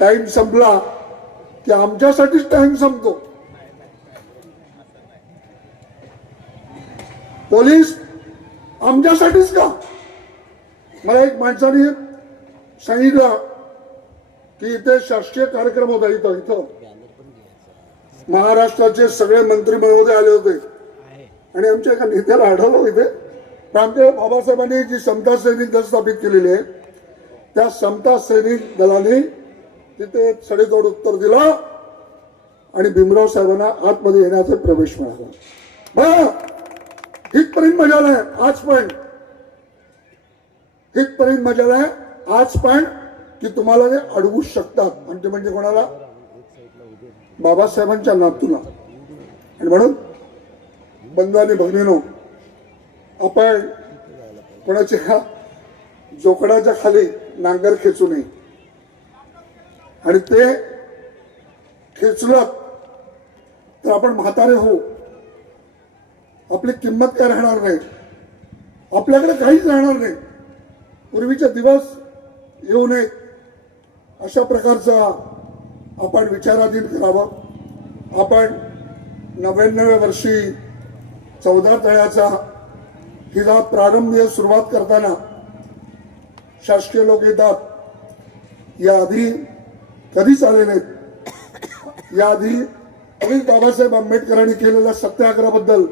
टाइम संपला की आमच्यासाठीच टाइम संपतो. पोलीस आमच्यासाठीच का? मला एक माणसाने सांगितलं की इथे शासकीय कार्यक्रम होता. इथं महाराष्ट्राचे सगळे मंत्री महोदय आले होते आणि आमच्या एका नेत्याला आढळलं इथे. आमच्या बाबासाहेबांनी जी समता सैनिक दल स्थापित केलेली आहे त्या समता सैनिक दलाने तिथे सडेतोड उत्तर दिलं आणि भीमराव साहेबांना आतमध्ये येण्याचा प्रवेश मिळाला. बरं, इथपर्यंत मजा नाही. आज पण इथपर्यंत मजा आहे आज पण की तुम्हाला ते अडवू शकतात आणि ते म्हणजे कोणाला बाबासाहेबांच्या नातूला. आणि म्हणून बंधू आणि भगिनीनो आपण कोणाच्या जोकडाच्या खाली नांगर खेचू नये आणि ते खेचलं तर आपण म्हातारे होऊ. आपली किंमत काय राहणार नाही, आपल्याकडे काहीच राहणार नाही. पूर्वीचे दिवस येऊ नये अशा प्रकारचा आपण विचाराधीन करावं. आपण 99व्या वर्षी 14 तळ्याचा हिला प्रारंभीय सुरुवात करताना शासकीय लोक येतात, याआधी कधीच आले नाहीत. याआधी कधीच बाबासाहेब आंबेडकरांनी केलेल्या सत्याग्रहाबद्दल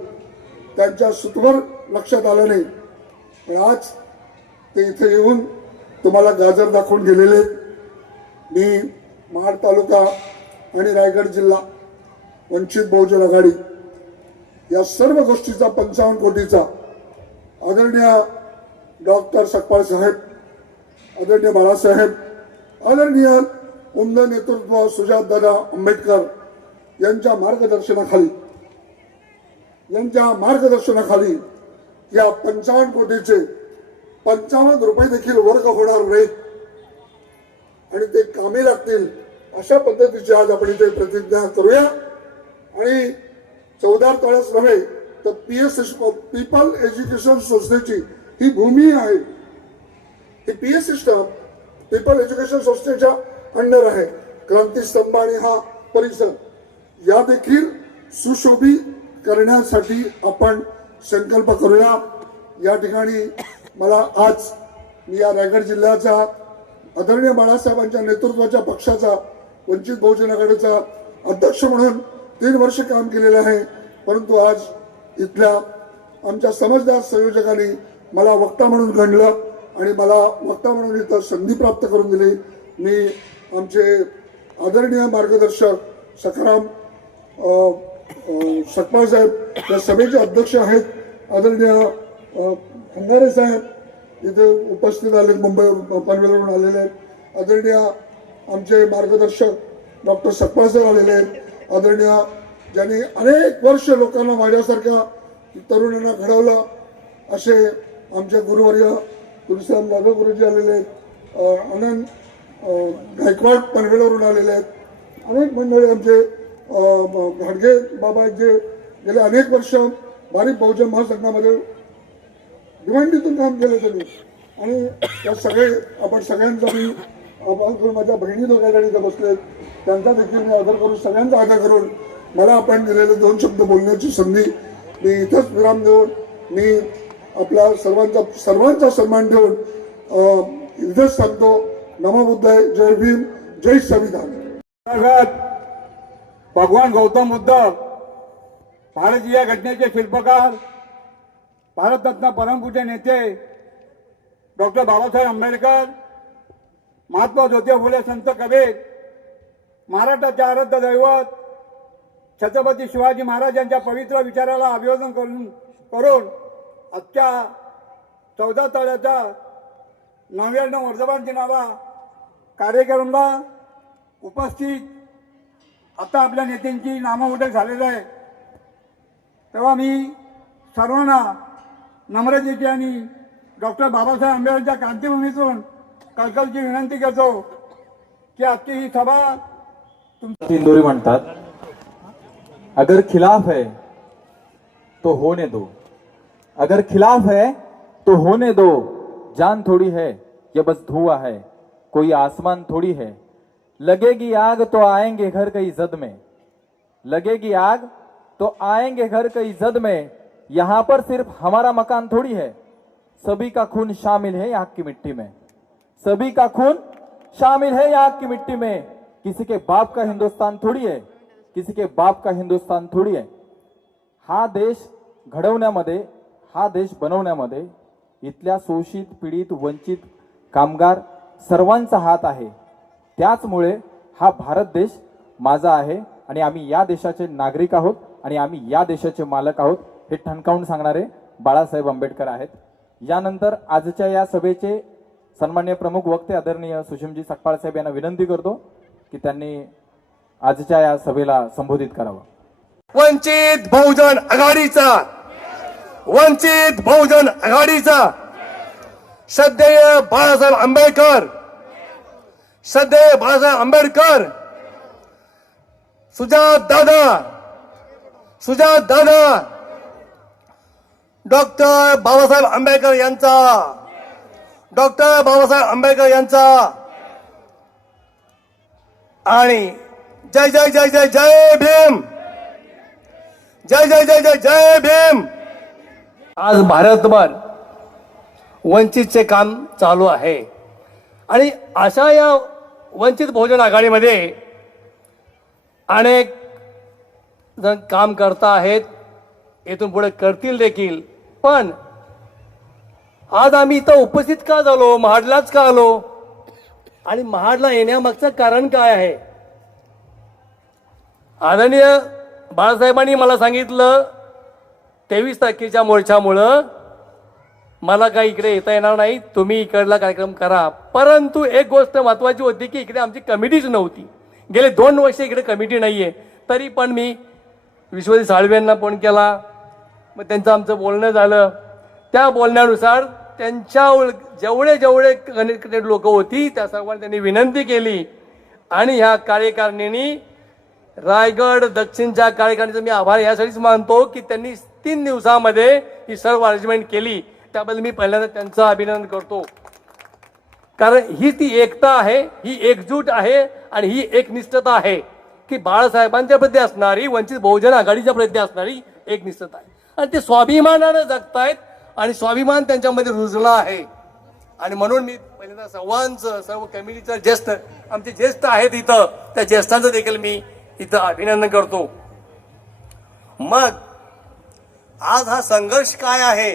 त्यांच्या सुतवर लक्षात आलं नाही. पण आज ते इथे येऊन तुम्हाला गाजर दाखवून गेलेले. मी महाड तालुका आणि रायगड जिल्हा वंचित बहुजन आघाडी या सर्व गोष्टीचा 55 कोटीचा आदरणीय डॉक्टर सकपाळ साहेब, आदरणीय बाळासाहेब, आदरणीय उमद नेतृत्व सुजातदादा आंबेडकर यांच्या मार्गदर्शनाखाली या 55 कोटीचे 55 रुपये देखील वर्ग होणार नाहीत आणि ते कामी लागतील अशा पद्धतीची आज आपण इथे प्रतिज्ञा करूया. आणि 14 तळ्याच नव्हे तर पीपल एज्युकेशन संस्थेची ही भूमी आहे. ही पीएस सिस्टम पीपल एज्युकेशन संस्थेच्या अंडर आहे. क्रांतीस्तंभ आणि हा परिसर या देखील सुशोभित करण्यासाठी आपण संकल्प करूया. या ठिकाणी मला आज मी या रायगड जिल्ह्याचा आदरणीय बाळासाहेबांच्या नेतृत्वाच्या पक्षाचा वंचित बहुजन आघाडीचा अध्यक्ष म्हणून 3 वर्ष काम केलेलं आहे. परंतु आज इथल्या आमच्या समजदार संयोजकांनी मला वक्ता म्हणून गणलं आणि मला वक्ता म्हणून इथं संधी प्राप्त करून दिली. मी आमचे आदरणीय मार्गदर्शक सखाराम सकपाळ साहेब या सभेचे अध्यक्ष आहेत. आदरणीय खंदारे साहेब इथे उपस्थित आले, मुंबई पनवेलवरून आलेले आहेत. आदरणीय आमचे मार्गदर्शक डॉक्टर सकपाळ साहेब आलेले आहेत. आदरणीय ज्यांनी अनेक वर्ष लोकांना माझ्यासारख्या तरुणांना घडवलं असे आमचे गुरुवर्य तुलसीराम जाधव गुरुजी आलेले आहेत. आनंद गायकवाड पनवेलवरून आलेले आहेत. अनेक मंडळी आमचे घाडगे बाबा जे गेले अनेक वर्ष बारीक बहुजन महासंघामध्ये भिवंडीतून काम केलं त्यांनी. आणि त्या सगळे आपण सगळ्यांचा मी आभार करून, माझ्या बहिणी दोघांकडे इथं बसले त्यांचा देखील मी आदर करून, सगळ्यांचा आदर करून मला आपण दिलेले 2 शब्द बोलण्याची संधी मी इथंच विराम देऊन मी आपला सर्वांचा सन्मान देऊन इथेच सांगतो. नमो बुद्धाय, जय भीम, जय संविधान. भगवान गौतम बुद्ध, भारतीय घटनेचे शिल्पकार, भारतरत्न परमपूज्य नेते डॉक्टर बाबासाहेब आंबेडकर, महात्मा ज्योतिबा फुले संत कबीर, महाराष्ट्राचे आराध्य दैवत छत्रपती शिवाजी महाराज यांच्या पवित्र विचाराला अभिवादन करून आजच्या 14 तळ्याच्या 99 वर्धमान दिनाला कार्यक्रमाला उपस्थित आता आपल्या नेत्यांची नामोल्लेख झालेला आहे. तेव्हा मी सर्वांना नम्रतेची आणि डॉक्टर बाबासाहेब आंबेडकरांच्या क्रांतीभूमीतून कळकळची विनंती करतो की आजची ही सभा इंदोरी म्हणतात, अगर खिलाफ है तो होने दो, अगर खिलाफ है तो होने दो, जान थोड़ी है ये बस धुआं है, कोई आसमान थोड़ी है, लगेगी आग तो आएंगे घर कई जद में, लगेगी आग तो आएंगे घर कई जद में, यहां पर सिर्फ हमारा मकान थोड़ी है, सभी का खून शामिल है यहाँ की मिट्टी में, सभी का खून शामिल है यहाँ की मिट्टी में, किसी के बाप का हिंदुस्तान थोड़ी है, किसी के बाप का हिंदुस्तान थोड़ी है. हा देश घडवण्यामध्ये, हा देश बनवण्यामध्ये इथल्या शोषित, पीडित, वंचित, कामगार सर्वांचा हात आहे. त्याचमुळे हा भारत देश माझा आहे आणि आम्ही या देशाचे नागरिक आहोत आणि आम्ही या देशाचे मालक आहोत हे ठणकावून सांगणारे बाळासाहेब आंबेडकर आहेत. यानंतर आजच्या या सभेचे सन्माननीय प्रमुख वक्ते आदरणीय सुशीमजी सकपाळ साहेब यांना विनंती करतो की त्यांनी आजच्या या सभेला संबोधित करावं. वंचित बहुजन आघाडीचा, वंचित बहुजन आघाडीचा श्रद्धेय बाळासाहेब आंबेडकर, श्रद्धेय बाळासाहेब आंबेडकर, सुजात दादा, डॉक्टर बाबासाहेब आंबेडकर यांचा, डॉक्टर बाबासाहेब आंबेडकर यांचा आणि जय जय जय जय जय भीम, जय जय जय जय जय भीम. आज भारतभर वंचितचे काम चालू आहे आणि अशा या वंचित बहुजन आघाडीमध्ये अनेक जण काम करता आहेत, येथून पुढे करतील देखील. पण आज आम्ही इथं उपस्थित का झालो, महाडलाच का आलो आणि महाडला येण्यामागचं कारण काय आहे? आदरणीय बाळासाहेबांनी मला सांगितलं 23 तारखेच्या मोर्चामुळं मला काही इकडे येता येणार नाही, तुम्ही इकडला कार्यक्रम करा. परंतु एक गोष्ट महत्वाची होती की इकडे आमची कमिटीच नव्हती. गेले 2 वर्ष इकडे कमिटी नाहीये. तरी पण मी विश्वजित साळवेंना फोन केला, मग त्यांचं आमचं बोलणं झालं. त्या बोलण्यानुसार त्यांच्या जेवढे जेवढे कनेक्टेड लोक होती त्या सर्वांनी त्यांनी विनंती केली आणि ह्या कार्यकारिणीने रायगड दक्षिणच्या कार्यकारिणीचा मी आभार यासाठीच मानतो की त्यांनी 3 दिवसामध्ये ही सर्व अरेंजमेंट केली. त्याबद्दल मी पहिल्यांदा त्यांचं अभिनंदन करतो. कारण ही ती एकता आहे, ही एकजूट आहे आणि ही एकनिष्ठता आहे की बाळासाहेबांच्या प्रती असणारी, वंचित बहुजन आघाडीच्या प्रती असणारी एकनिष्ठता आहे. आणि ते स्वाभिमानानं जगतायत आणि स्वाभिमान त्यांच्यामध्ये रुजला आहे. आणि म्हणून मी पहिल्यांदा सर्वांचं, सर्व कमिटीचं ज्येष्ठ, आमचे ज्येष्ठ आहेत इथं, त्या ज्येष्ठांचं देखील मी इथं अभिनंदन करतो. मग आज हा संघर्ष काय आहे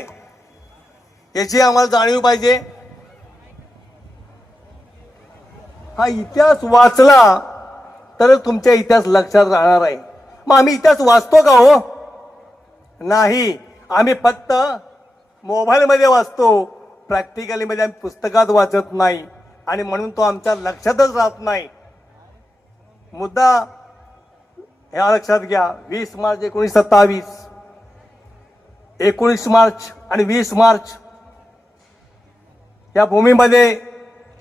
याची आम्हाला जाणीव पाहिजे. हा इतिहास वाचला तर तुमच्या इतिहास लक्षात राहणार आहे. मग आम्ही इतिहास वाचतो का हो? नाही, आम्ही फक्त मोबाईलमध्ये वाचतो, प्रॅक्टिकलीमध्ये आम्ही पुस्तकात वाचत नाही आणि म्हणून तो आमच्या लक्षातच राहत नाही. मुद्दा ह्या लक्षात घ्या, 20 मार्च 1927, 19 मार्च आणि 20 मार्च या भूमीमध्ये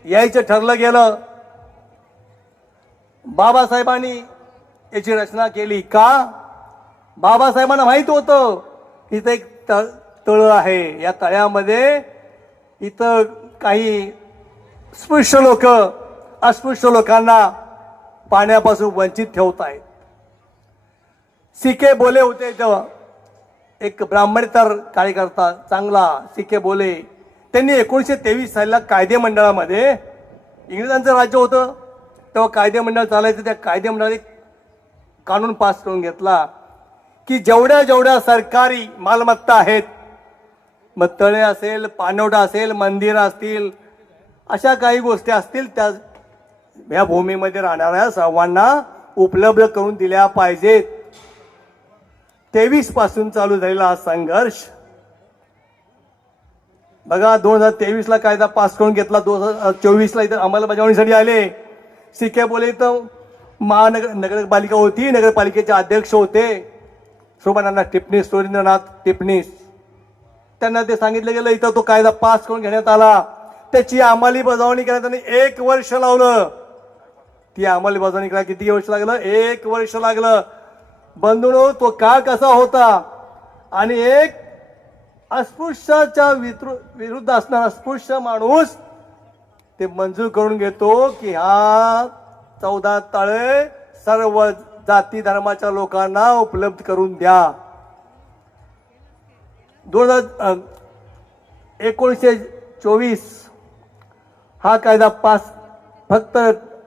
यायचं ठरलं गेलं. बाबासाहेबांनी याची रचना केली. का? बाबासाहेबांना माहित होतं इथं एक तळ आहे, या तळ्यामध्ये इथं काही स्पृश्य लोक अस्पृश्य लोकांना पाण्यापासून वंचित ठेवत आहेत. सिके बोले होते तेव्हा, एक ब्राह्मणेतर कार्यकर्ता चांगला सिके बोले, त्यांनी 1923 सालीला कायदे मंडळामध्ये, इंग्रजांचं राज्य होतं तेव्हा कायदे मंडळ चालायचं, त्या कायदे मंडळाने कानून पास करून घेतला की जेवढ्या जेवढ्या सरकारी मालमत्ता आहेत, मग तळे असेल, पाणवठा असेल, मंदिरं असतील, अशा काही गोष्टी असतील, त्या ह्या भूमीमध्ये राहणाऱ्या सर्वांना उपलब्ध करून दिल्या पाहिजेत. 23 पासून चालू झालेला हा संघर्ष बघा, 2023ला कायदा पास करून घेतला, 2024ला इथं अंमलबजावणीसाठी आले. सिके बोले तर नगरपालिका होती, नगरपालिकेचे अध्यक्ष होते शोभानाथ टिपणीस, सुरेंद्रनाथ टिपणीस. त्यांना ते सांगितलं गेलं, इथं तो कायदा पास करून घेण्यात आला, त्याची अंमलबजावणी करण्यात त्यांनी 1 वर्ष लावलं. ती अंमलबजावणी करायला किती वर्ष लागलं? 1 वर्ष लागलं. बंधूंनो, तो काळ कसा होता आणि एक अस्पृश्याच्या विरुद्ध असणारा अस्पृश्य माणूस ते मंजूर करून घेतो की हा 14 तळे सर्व जाती धर्माच्या लोकांना उपलब्ध करून द्या. 1924 हा कायदा पास फक्त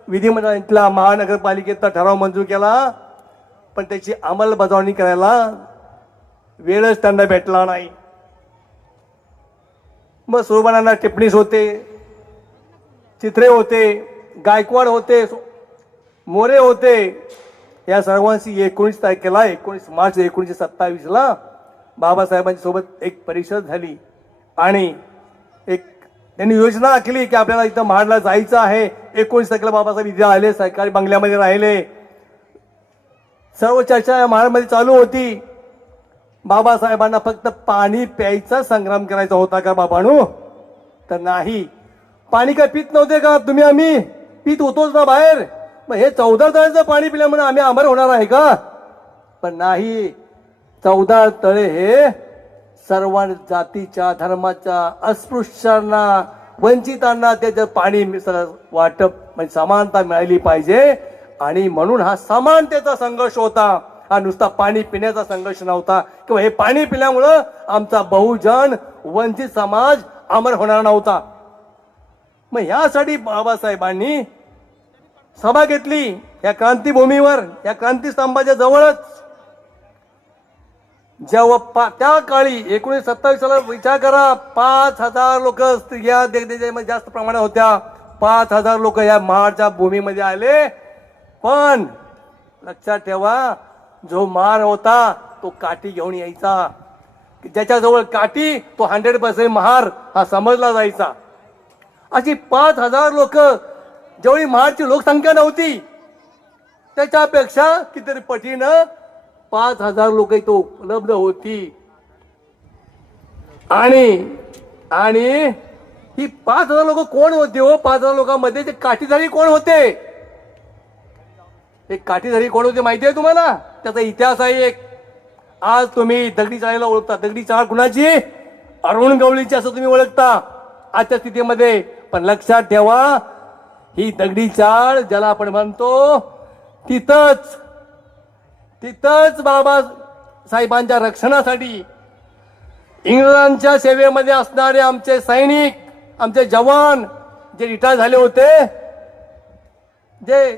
विधिमंडळातला महानगरपालिकेचा ठराव मंजूर केला, पण त्याची अंमलबजावणी करायला वेळच त्यांना भेटला नाही. मग शोभानाथ टिपणीस होते, चित्रे होते, गायकवाड होते, मोरे होते, या सर्वांशी 19 तारखेला 19 मार्च 1927ला बाबासाहेबांच्या सोबत एक परिषद झाली आणि एक त्यांनी योजना आखली की आपल्याला इथं महाडला जायचं आहे. 19 तारखेला बाबासाहेब इथे आले, सरकारी बंगल्यामध्ये राहिले. सर्व चर्चा या महाडमध्ये चालू होती. बाबासाहेबांना फक्त पाणी प्यायचा संग्राम करायचा होता का बाबांनो? तर नाही. पाणी काय पित नव्हते का तुम्ही? आम्ही पित होतोच ना बाहेर. मग हे 14 तळ्याचं पाणी पिल्यामुळे आम्ही अमर होणार आहे का? पण नाही. 14 तळे हे सर्व जातीच्या, धर्माच्या, अस्पृश्यांना, वंचितांना त्याचं पाणी वाटप म्हणजे समानता मिळाली पाहिजे. आणि म्हणून हा समानतेचा संघर्ष होता. हा नुसता पाणी पिण्याचा संघर्ष नव्हता किंवा हे पाणी पिल्यामुळं आमचा बहुजन वंचित समाज अमर होणार नव्हता. मग यासाठी बाबासाहेबांनी सभा घेतली या क्रांतीभूमीवर, या क्रांतीस्तंभाच्या जवळच. जेव्हा त्या काळी 1927 साला विचार करा, 5,000 लोक स्त्रिया जास्त प्रमाणात होत्या. 5,000 लोक या महाडच्या भूमीमध्ये आले. पण लक्षात ठेवा, जो मार होता तो काठी घेऊन यायचा. ज्याच्याजवळ काठी तो 100% महार हा समजला जायचा. अशी 5,000 लोक, जेवढी महाडची लोकसंख्या नव्हती त्याच्यापेक्षा कितीतरी पटीनं 5,000 लोक इथं उपलब्ध होती. आणि ही 5,000 लोक कोण होते हो? 5,000 लोकांमध्ये ते काठीधारी कोण होते? हे काठीधारी कोण होते माहिती आहे तुम्हाला? त्याचा इतिहास आहे एक. आज तुम्ही दगडी चाळीला ओळखता. दगडी चाळ कुणाची? अरुण गवळीची असं तुम्ही ओळखता आजच्या स्थितीमध्ये. पण लक्षात ठेवा, ही दगडी चाळ ज्याला आपण म्हणतो तिथंच बाबासाहेबांच्या रक्षणासाठी इंग्रजांच्या सेवेमध्ये असणारे आमचे सैनिक, आमचे जवान जे रिटायर झाले होते, जे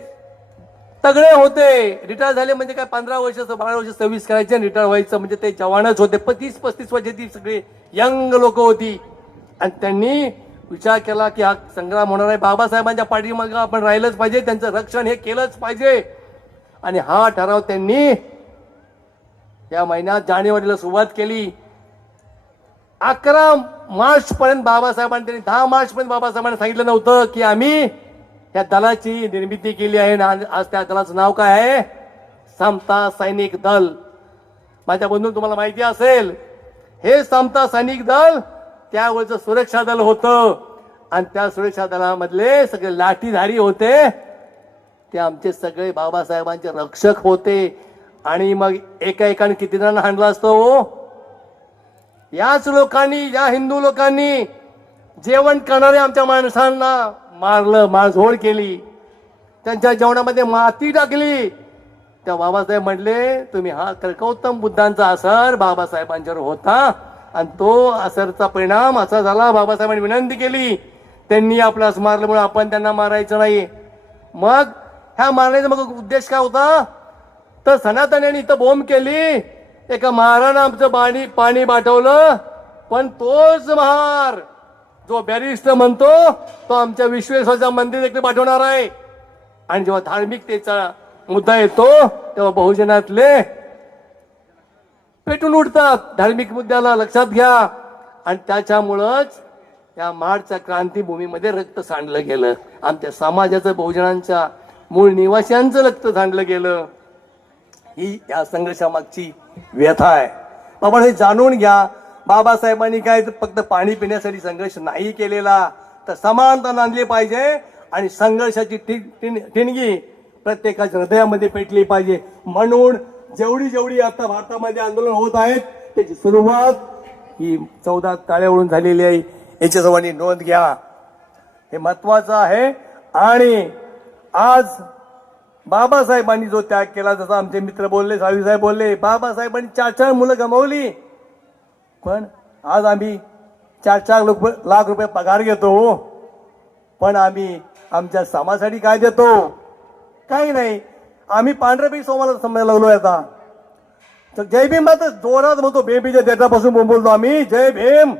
तगडे होते, रिटायर झाले म्हणजे काय 15 वर्ष 12 वर्ष सर्व्हिस करायचे, रिटायर व्हायचं म्हणजे ते जवानच होते. 30-35 वर्षाची सगळे यंग लोक होती. आणि त्यांनी विचार केला की हा संग्राम होणार आहे, बाबासाहेबांच्या पाठीमागे आपण राहिलंच पाहिजे, त्यांचं रक्षण हे केलंच पाहिजे. आणि हा ठराव त्यांनी या महिन्यात जानेवारीला सुरुवात केली. 11 मार्च पर्यंत बाबासाहेबांनी, 10 मार्च पर्यंत बाबासाहेबांनी सांगितलं नव्हतं की आम्ही या दलाची निर्मिती केली आहे. आज त्या दलाचं नाव काय आहे? समता सैनिक दल. माझ्या बंधूंनो, तुम्हाला माहिती असेल, हे समता सैनिक दल त्यावेळेचं सुरक्षा दल होतं. आणि त्या सुरक्षा दलामधले सगळे लाठीधारी होते, ते आमचे सगळे बाबासाहेबांचे रक्षक होते. आणि मग एका किती जणांना हाणलं असतं हो? याच लोकांनी, या हिंदू लोकांनी जेवण करणाऱ्या आमच्या माणसांना मारलं, मारझोड केली, त्यांच्या जेवणामध्ये माती टाकली. त्या बाबासाहेब म्हणले, तुम्ही हा गौतम बुद्धांचा असर बाबासाहेबांच्यावर होता आणि तो असरचा परिणाम असा झाला. बाबासाहेबांनी विनंती केली, त्यांनी आपल्यास मारल्यामुळे आपण त्यांना मारायचं नाही. मग ह्या मारण्याचा मग उद्देश काय होता? तर सनातन्यांनी इथं बोंब केली, एका महारानं आमचं पाणी बाटवलं. पण तोच महार जो बॅरिस्टर म्हणतो तो आमच्या विश्वेश्वरच्या मंदिर देखील पाठवणार आहे. आणि जेव्हा धार्मिकतेचा मुद्दा येतो तेव्हा बहुजनातले पेटून उठतात धार्मिक मुद्द्याला, लक्षात घ्या. आणि त्याच्यामुळंच या महाडच्या क्रांतीभूमीमध्ये रक्त सांडलं गेलं. आमच्या समाजाचं, बहुजनांच्या मूळ निवासियांचं रक्त सांडलं गेलं. ही या संघर्षामागची व्यथा आहे. बाबा हे जाणून घ्या, बाबासाहेबांनी काय फक्त पाणी पिण्यासाठी संघर्ष नाही केलेला, तर समानता नांदली पाहिजे आणि संघर्षाची ठिणगी प्रत्येकाच्या हृदयामध्ये पेटली पाहिजे. म्हणून जेवढी आता भारतामध्ये आंदोलन होत आहेत त्याची सुरुवात ही 14 ताळ्यावरून झालेली आहे. याची सर्वांनी नोंद घ्या, हे महत्वाचं आहे. आणि आज बाबासाहेबांनी जो त्याग केला, जसं आमचे मित्र बोलले, साळवीसाहेब बोलले, बाबासाहेबांनी 4 मुलं गमावली. पण आज आम्ही 4 लाख रुपये पगार घेतो. पण आम्ही आमच्या समाजासाठी काय देतो? काही नाही. आम्ही पांढरपैकी समजायला लागलो आता. तर जय भीम आता जोरात म्हणतो, बेबीच्या देठापासून बोलतो आम्ही जय भीम,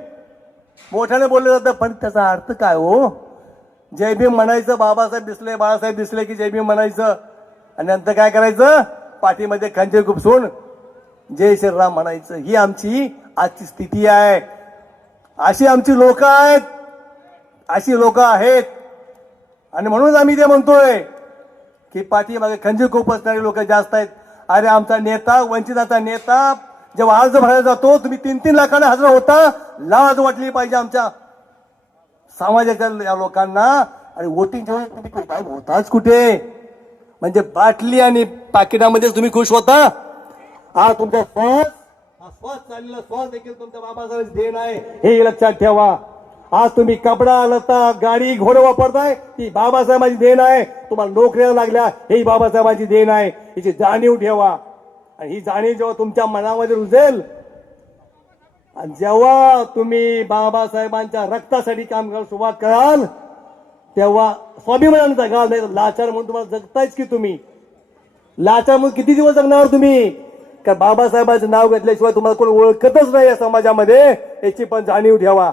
मोठ्याने बोलले जातं. पण त्याचा अर्थ काय हो? जय भीम म्हणायचं, बाबासाहेब दिसले, बाळासाहेब दिसले की जय भीम म्हणायचं, आणि नंतर काय करायचं? पाठीमध्ये खंजीर खुपसून जय श्रीराम म्हणायचं. ही आमची आजची स्थिती आहे. अशी आमची लोक आहेत, अशी लोक आहेत. आणि म्हणूनच आम्ही ते म्हणतोय की पाठीमागे खंजीर खूप असणारे लोक जास्त आहेत. अरे आमचा नेता, वंचिताचा नेता जेव्हा अर्ज भरायला जातो तुम्ही 3-3 लाखांना हजर होता. लाज वाटली पाहिजे आमच्या समाजाच्या या लोकांना. आणि वोटिंगच्या वेळेस तुम्ही काय होताच कुठे? म्हणजे बाटली आणि पाकिटामध्ये तुम्ही खुश होता. हा तुमचा श्वास चाललेला श्वास देखील तुमच्या बाबासाहेब देण आहे, हे लक्षात ठेवा. आज तुम्ही कपडा लता गाडी घोडं वापरताय, ती बाबासाहेबांची देण आहे. तुम्हाला नोकऱ्या लागल्या, ही बाबासाहेबांची देण आहे. हिची जाणीव ठेवा. आणि ही जाणीव जेव्हा तुमच्या मनामध्ये रुजेल आणि जेव्हा तुम्ही बाबासाहेबांच्या रक्तासाठी काम करायला सुरुवात कराल, तेव्हा स्वाभिमानाने जगाल. नाही तर लाचार म्हणून तुम्हाला जगतायच की तुम्ही. लाचार म्हणून किती दिवस जगणार तुम्ही? का बाबासाहेबांचं नाव घेतल्याशिवाय तुम्हाला कोण ओळखतच नाही या समाजामध्ये, याची पण जाणीव ठेवा.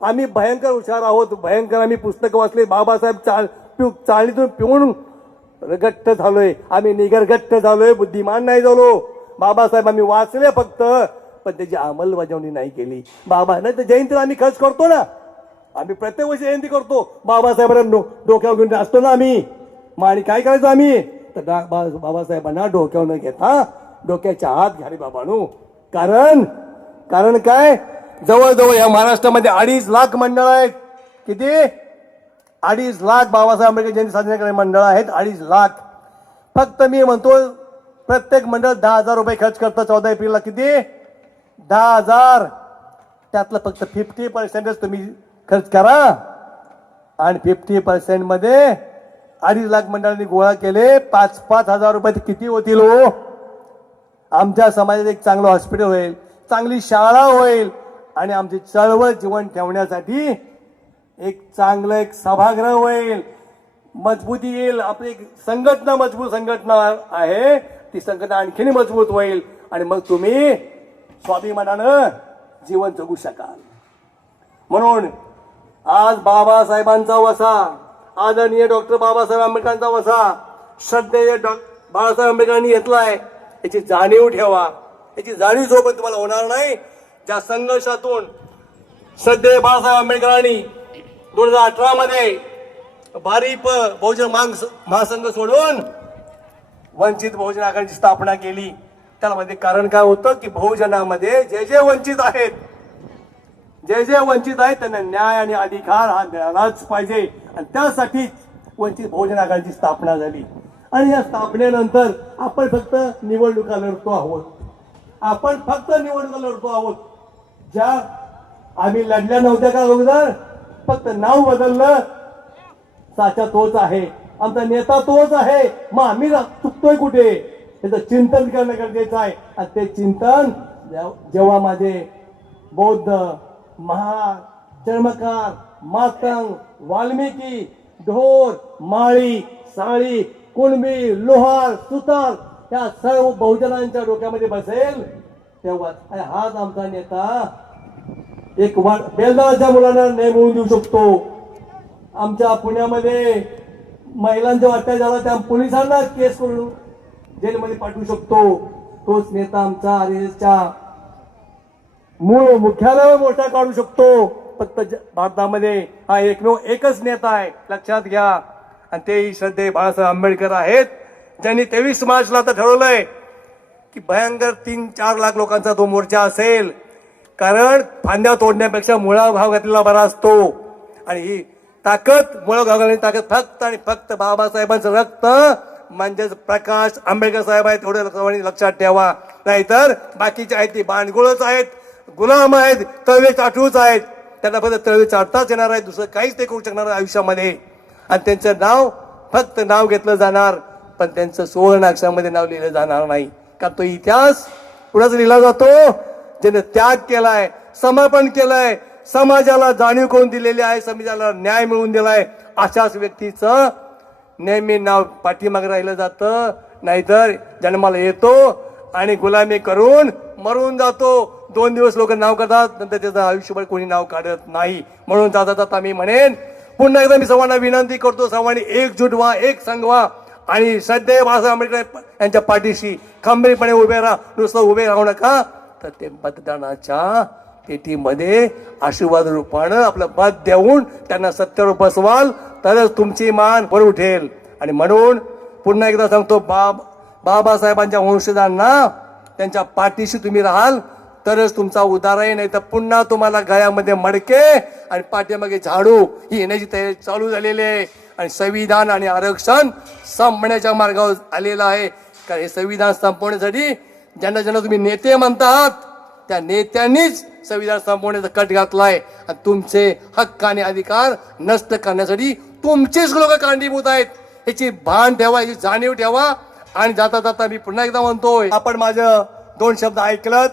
आम्ही भयंकर हुशार आहोत, भयंकर. आम्ही पुस्तकं वाचले. बाबासाहेब चाळणीतून पिऊन गट्ट झालोय, आम्ही निगरगट्ट झालोय, बुद्धिमान नाही झालो. बाबासाहेब आम्ही वाचले फक्त, पण त्याची अंमलबजावणी नाही केली. बाबा नाही तर जयंतीला आम्ही खर्च करतो ना, आम्ही प्रत्येक वर्षी जयंती करतो. बाबासाहेबांना डोक्यावर घेऊन असतो ना आम्ही. मग आणि काय करायचं आम्ही? तर बाबासाहेबांना डोक्यावर न घेता डोक्याच्या हात घ्या रे बाबांनो. कारण काय? जवळजवळ या महाराष्ट्रामध्ये 2.5 लाख मंडळ आहेत. किती? 2.5 लाख बाबासाहेब आंबेडकर जयंती साजरी करणारे मंडळ आहेत. 2.5 लाख. फक्त मी म्हणतो प्रत्येक मंडळ 10,000 रुपये खर्च करतं 14 एप्रिलला. किती? 10,000. त्यातलं फक्त 50% तुम्ही खर्च करा. आणि 50% मध्ये 2.5 लाख मंडळांनी गोळा केले. 5-5 हजार रुपये किती होतील हो? आमच्या समाजात एक चांगलं हॉस्पिटल होईल, चांगली शाळा होईल, आणि आमची चळवळ जीवन ठेवण्यासाठी एक चांगलं एक सभागृह होईल, मजबूती येईल. आपली एक संघटना, मजबूत संघटना आहे, ती संघटना आणखीन मजबूत होईल. आणि मग तुम्ही स्वाभिमानानं जीवन जगू शकाल. म्हणून आज बाबासाहेबांचा वसा, आदरणीय डॉक्टर बाबासाहेब आंबेडकरांचा वसा श्रद्धेय बाळासाहेब आंबेडकरांनी घेतलाय. याची जाणीव ठेवा. याची जाणीव जोपर्यंत तुम्हाला होणार नाही, ज्या संघर्षातून श्रद्धेय बाळासाहेब आंबेडकरांनी 2018 मध्ये भारिप बहुजन महासंघ सोडून वंचित बहुजन आघाडीची स्थापना केली, त्याला मध्ये कारण काय होतं की बहुजनामध्ये जे जे वंचित आहेत, त्यांना न्याय आणि अधिकार हा मिळालाच पाहिजे. आणि त्यासाठीच वंचित बहुजन आघाडीची स्थापना झाली. आणि या स्थापनेनंतर आपण फक्त निवडणुका लढतो आहोत. ज्या आम्ही लढल्या नव्हत्या का अगोदर, फक्त नाव बदललं. साचा तोच आहे, आमचा नेता तोच आहे. मग आम्ही चुकतोय कुठे, त्याचं चिंतन करणं गरजेचं आहे. आणि ते चिंतन जेव्हा माझे बौद्ध, महार, चर्मकार, मातंग, वाल्मिकी, ढोर, माळी, साळी, कुणबी, लोहार, सुतार या सर्व बहुजनांच्या डोक्यामध्ये बसेल, तेव्हा हाच आमचा नेता एक बेलदाराच्या मुलांना नेमवून देऊ शकतो. आमच्या पुण्यामध्ये महिलांच्या अत्याचार झाला, त्या पोलिसांना केस करून जेलमध्ये पाठवू शकतो. तोच नेता आमचा आरएसच्या मूळ मुख्यालयावर मोठा काढू शकतो. फक्त भारतामध्ये हा एकच नेता आहे, लक्षात घ्या. आणि ते श्रद्धेय बाळासाहेब आंबेडकर आहेत, ज्यांनी 23 मार्चला तर ठरवलंय की भयंकर 3-4 लाख लोकांचा तो मोर्चा असेल. कारण फांद्या तोडण्यापेक्षा मुळा घाव घातलेला बरा असतो. आणि ही ताकद, मुळा घाव घालण्याची ताकद फक्त आणि फक्त बाबासाहेबांचं रक्त म्हणजेच प्रकाश आंबेडकर साहेब आहेत, एवढं लक्षात ठेवा. नाहीतर बाकीचे आहेत ते बाणगुळच आहेत, गुलाम आहेत, तळवे चाटूच आहेत. त्यांना फक्त तळवे चाटताच येणार आहे, दुसरं काहीच ते करू शकणार आयुष्यामध्ये. आणि त्यांचं नाव फक्त नाव घेतलं जाणार, पण त्यांचं सुवर्ण अक्षरामध्ये नाव लिहिलं जाणार नाही. का तो इतिहास पुढेच लिहिला जातो, ज्याने त्याग केलाय, समर्पण केलंय, समाजाला जाणीव करून दिलेली आहे, समाजाला न्याय मिळवून दिलाय, अशाच व्यक्तीचं नेहमी नाव पाठीमागे राहिलं जातं. नाहीतर जन्माला येतो आणि गुलामी करून मरून जातो. 2 दिवस लोक नाव काढतात, नंतर त्याचं आयुष्यभर कोणी नाव काढत नाही. म्हणून जाता मी म्हणेन, पुन्हा एकदा मी सर्वांना विनंती करतो, सर्वांनी एकजूट व्हा, एक संघ व्हा आणि श्रद्धेय बाळासाहेब आंबेडकर यांच्या पाठीशी खंबीरपणे उभे राहा. नुसतं उभे राहू नका, तर ते मतदानाच्या पेटीमध्ये आशीर्वाद रूपानं आपलं मत देऊन त्यांना सत्तेवर बसवाल तरच तुमची मान वर उठेल. आणि म्हणून पुन्हा एकदा सांगतो, बाबासाहेबांच्या वंशजांना त्यांच्या पाठीशी तुम्ही राहाल तरच तुमचा उद्धार आहे. नाही तर पुन्हा तुम्हाला गळ्यामध्ये मडके आणि पाठीमागे झाडू ही येण्याची तयारी चालू झालेली आहे. आणि संविधान आणि आरक्षण संपण्याच्या मार्गावर आलेलं आहे. कारण हे संविधान संपवण्यासाठी ज्यांना ज्यांना तुम्ही नेते म्हणतात त्या नेत्यांनीच संविधान संपवण्याचा कट घातलाय. आणि तुमचे हक्क आणि अधिकार नष्ट करण्यासाठी तुमचेच लोक कारणीभूत आहेत. याची भान ठेवा, याची जाणीव ठेवा. आणि जाता जाता मी पुन्हा एकदा म्हणतोय, आपण माझं 2 शब्द ऐकलत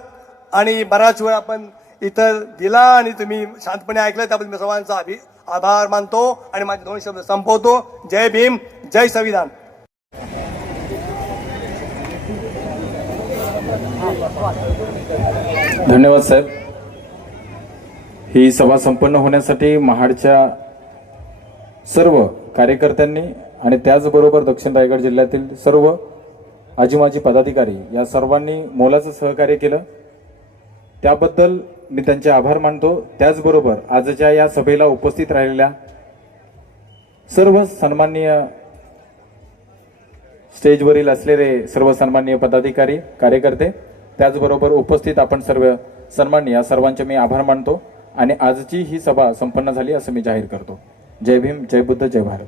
आणि बराच वेळ आपण इतर दिला आणि तुम्ही शांतपणे ऐकलं, त्याबद्दल मी सर्वांचा आभार मानतो आणि माझे 2 शब्द संपवतो. जय भीम, जय संविधान. धन्यवाद साहेब. ही सभा संपन्न होण्यासाठी महाडच्या सर्व कार्यकर्त्यांनी आणि त्याचबरोबर दक्षिण रायगड जिल्ह्यातील सर्व आजी माजी पदाधिकारी या सर्वांनी मोलाचं सहकार्य केलं, त्याबद्दल मी त्यांचे आभार मानतो. त्याचबरोबर आजच्या या सभेला उपस्थित राहिलेल्या सर्व सन्माननीय स्टेजवरील असलेले सर्व सन्माननीय पदाधिकारी कार्यकर्ते, त्याचबरोबर उपस्थित आपण सर्व सन्माननीय या सर्वांचे मी आभार मानतो आणि आजची ही सभा संपन्न झाली असं मी जाहीर करतो. जय भीम, जय बुद्ध, जय भारत.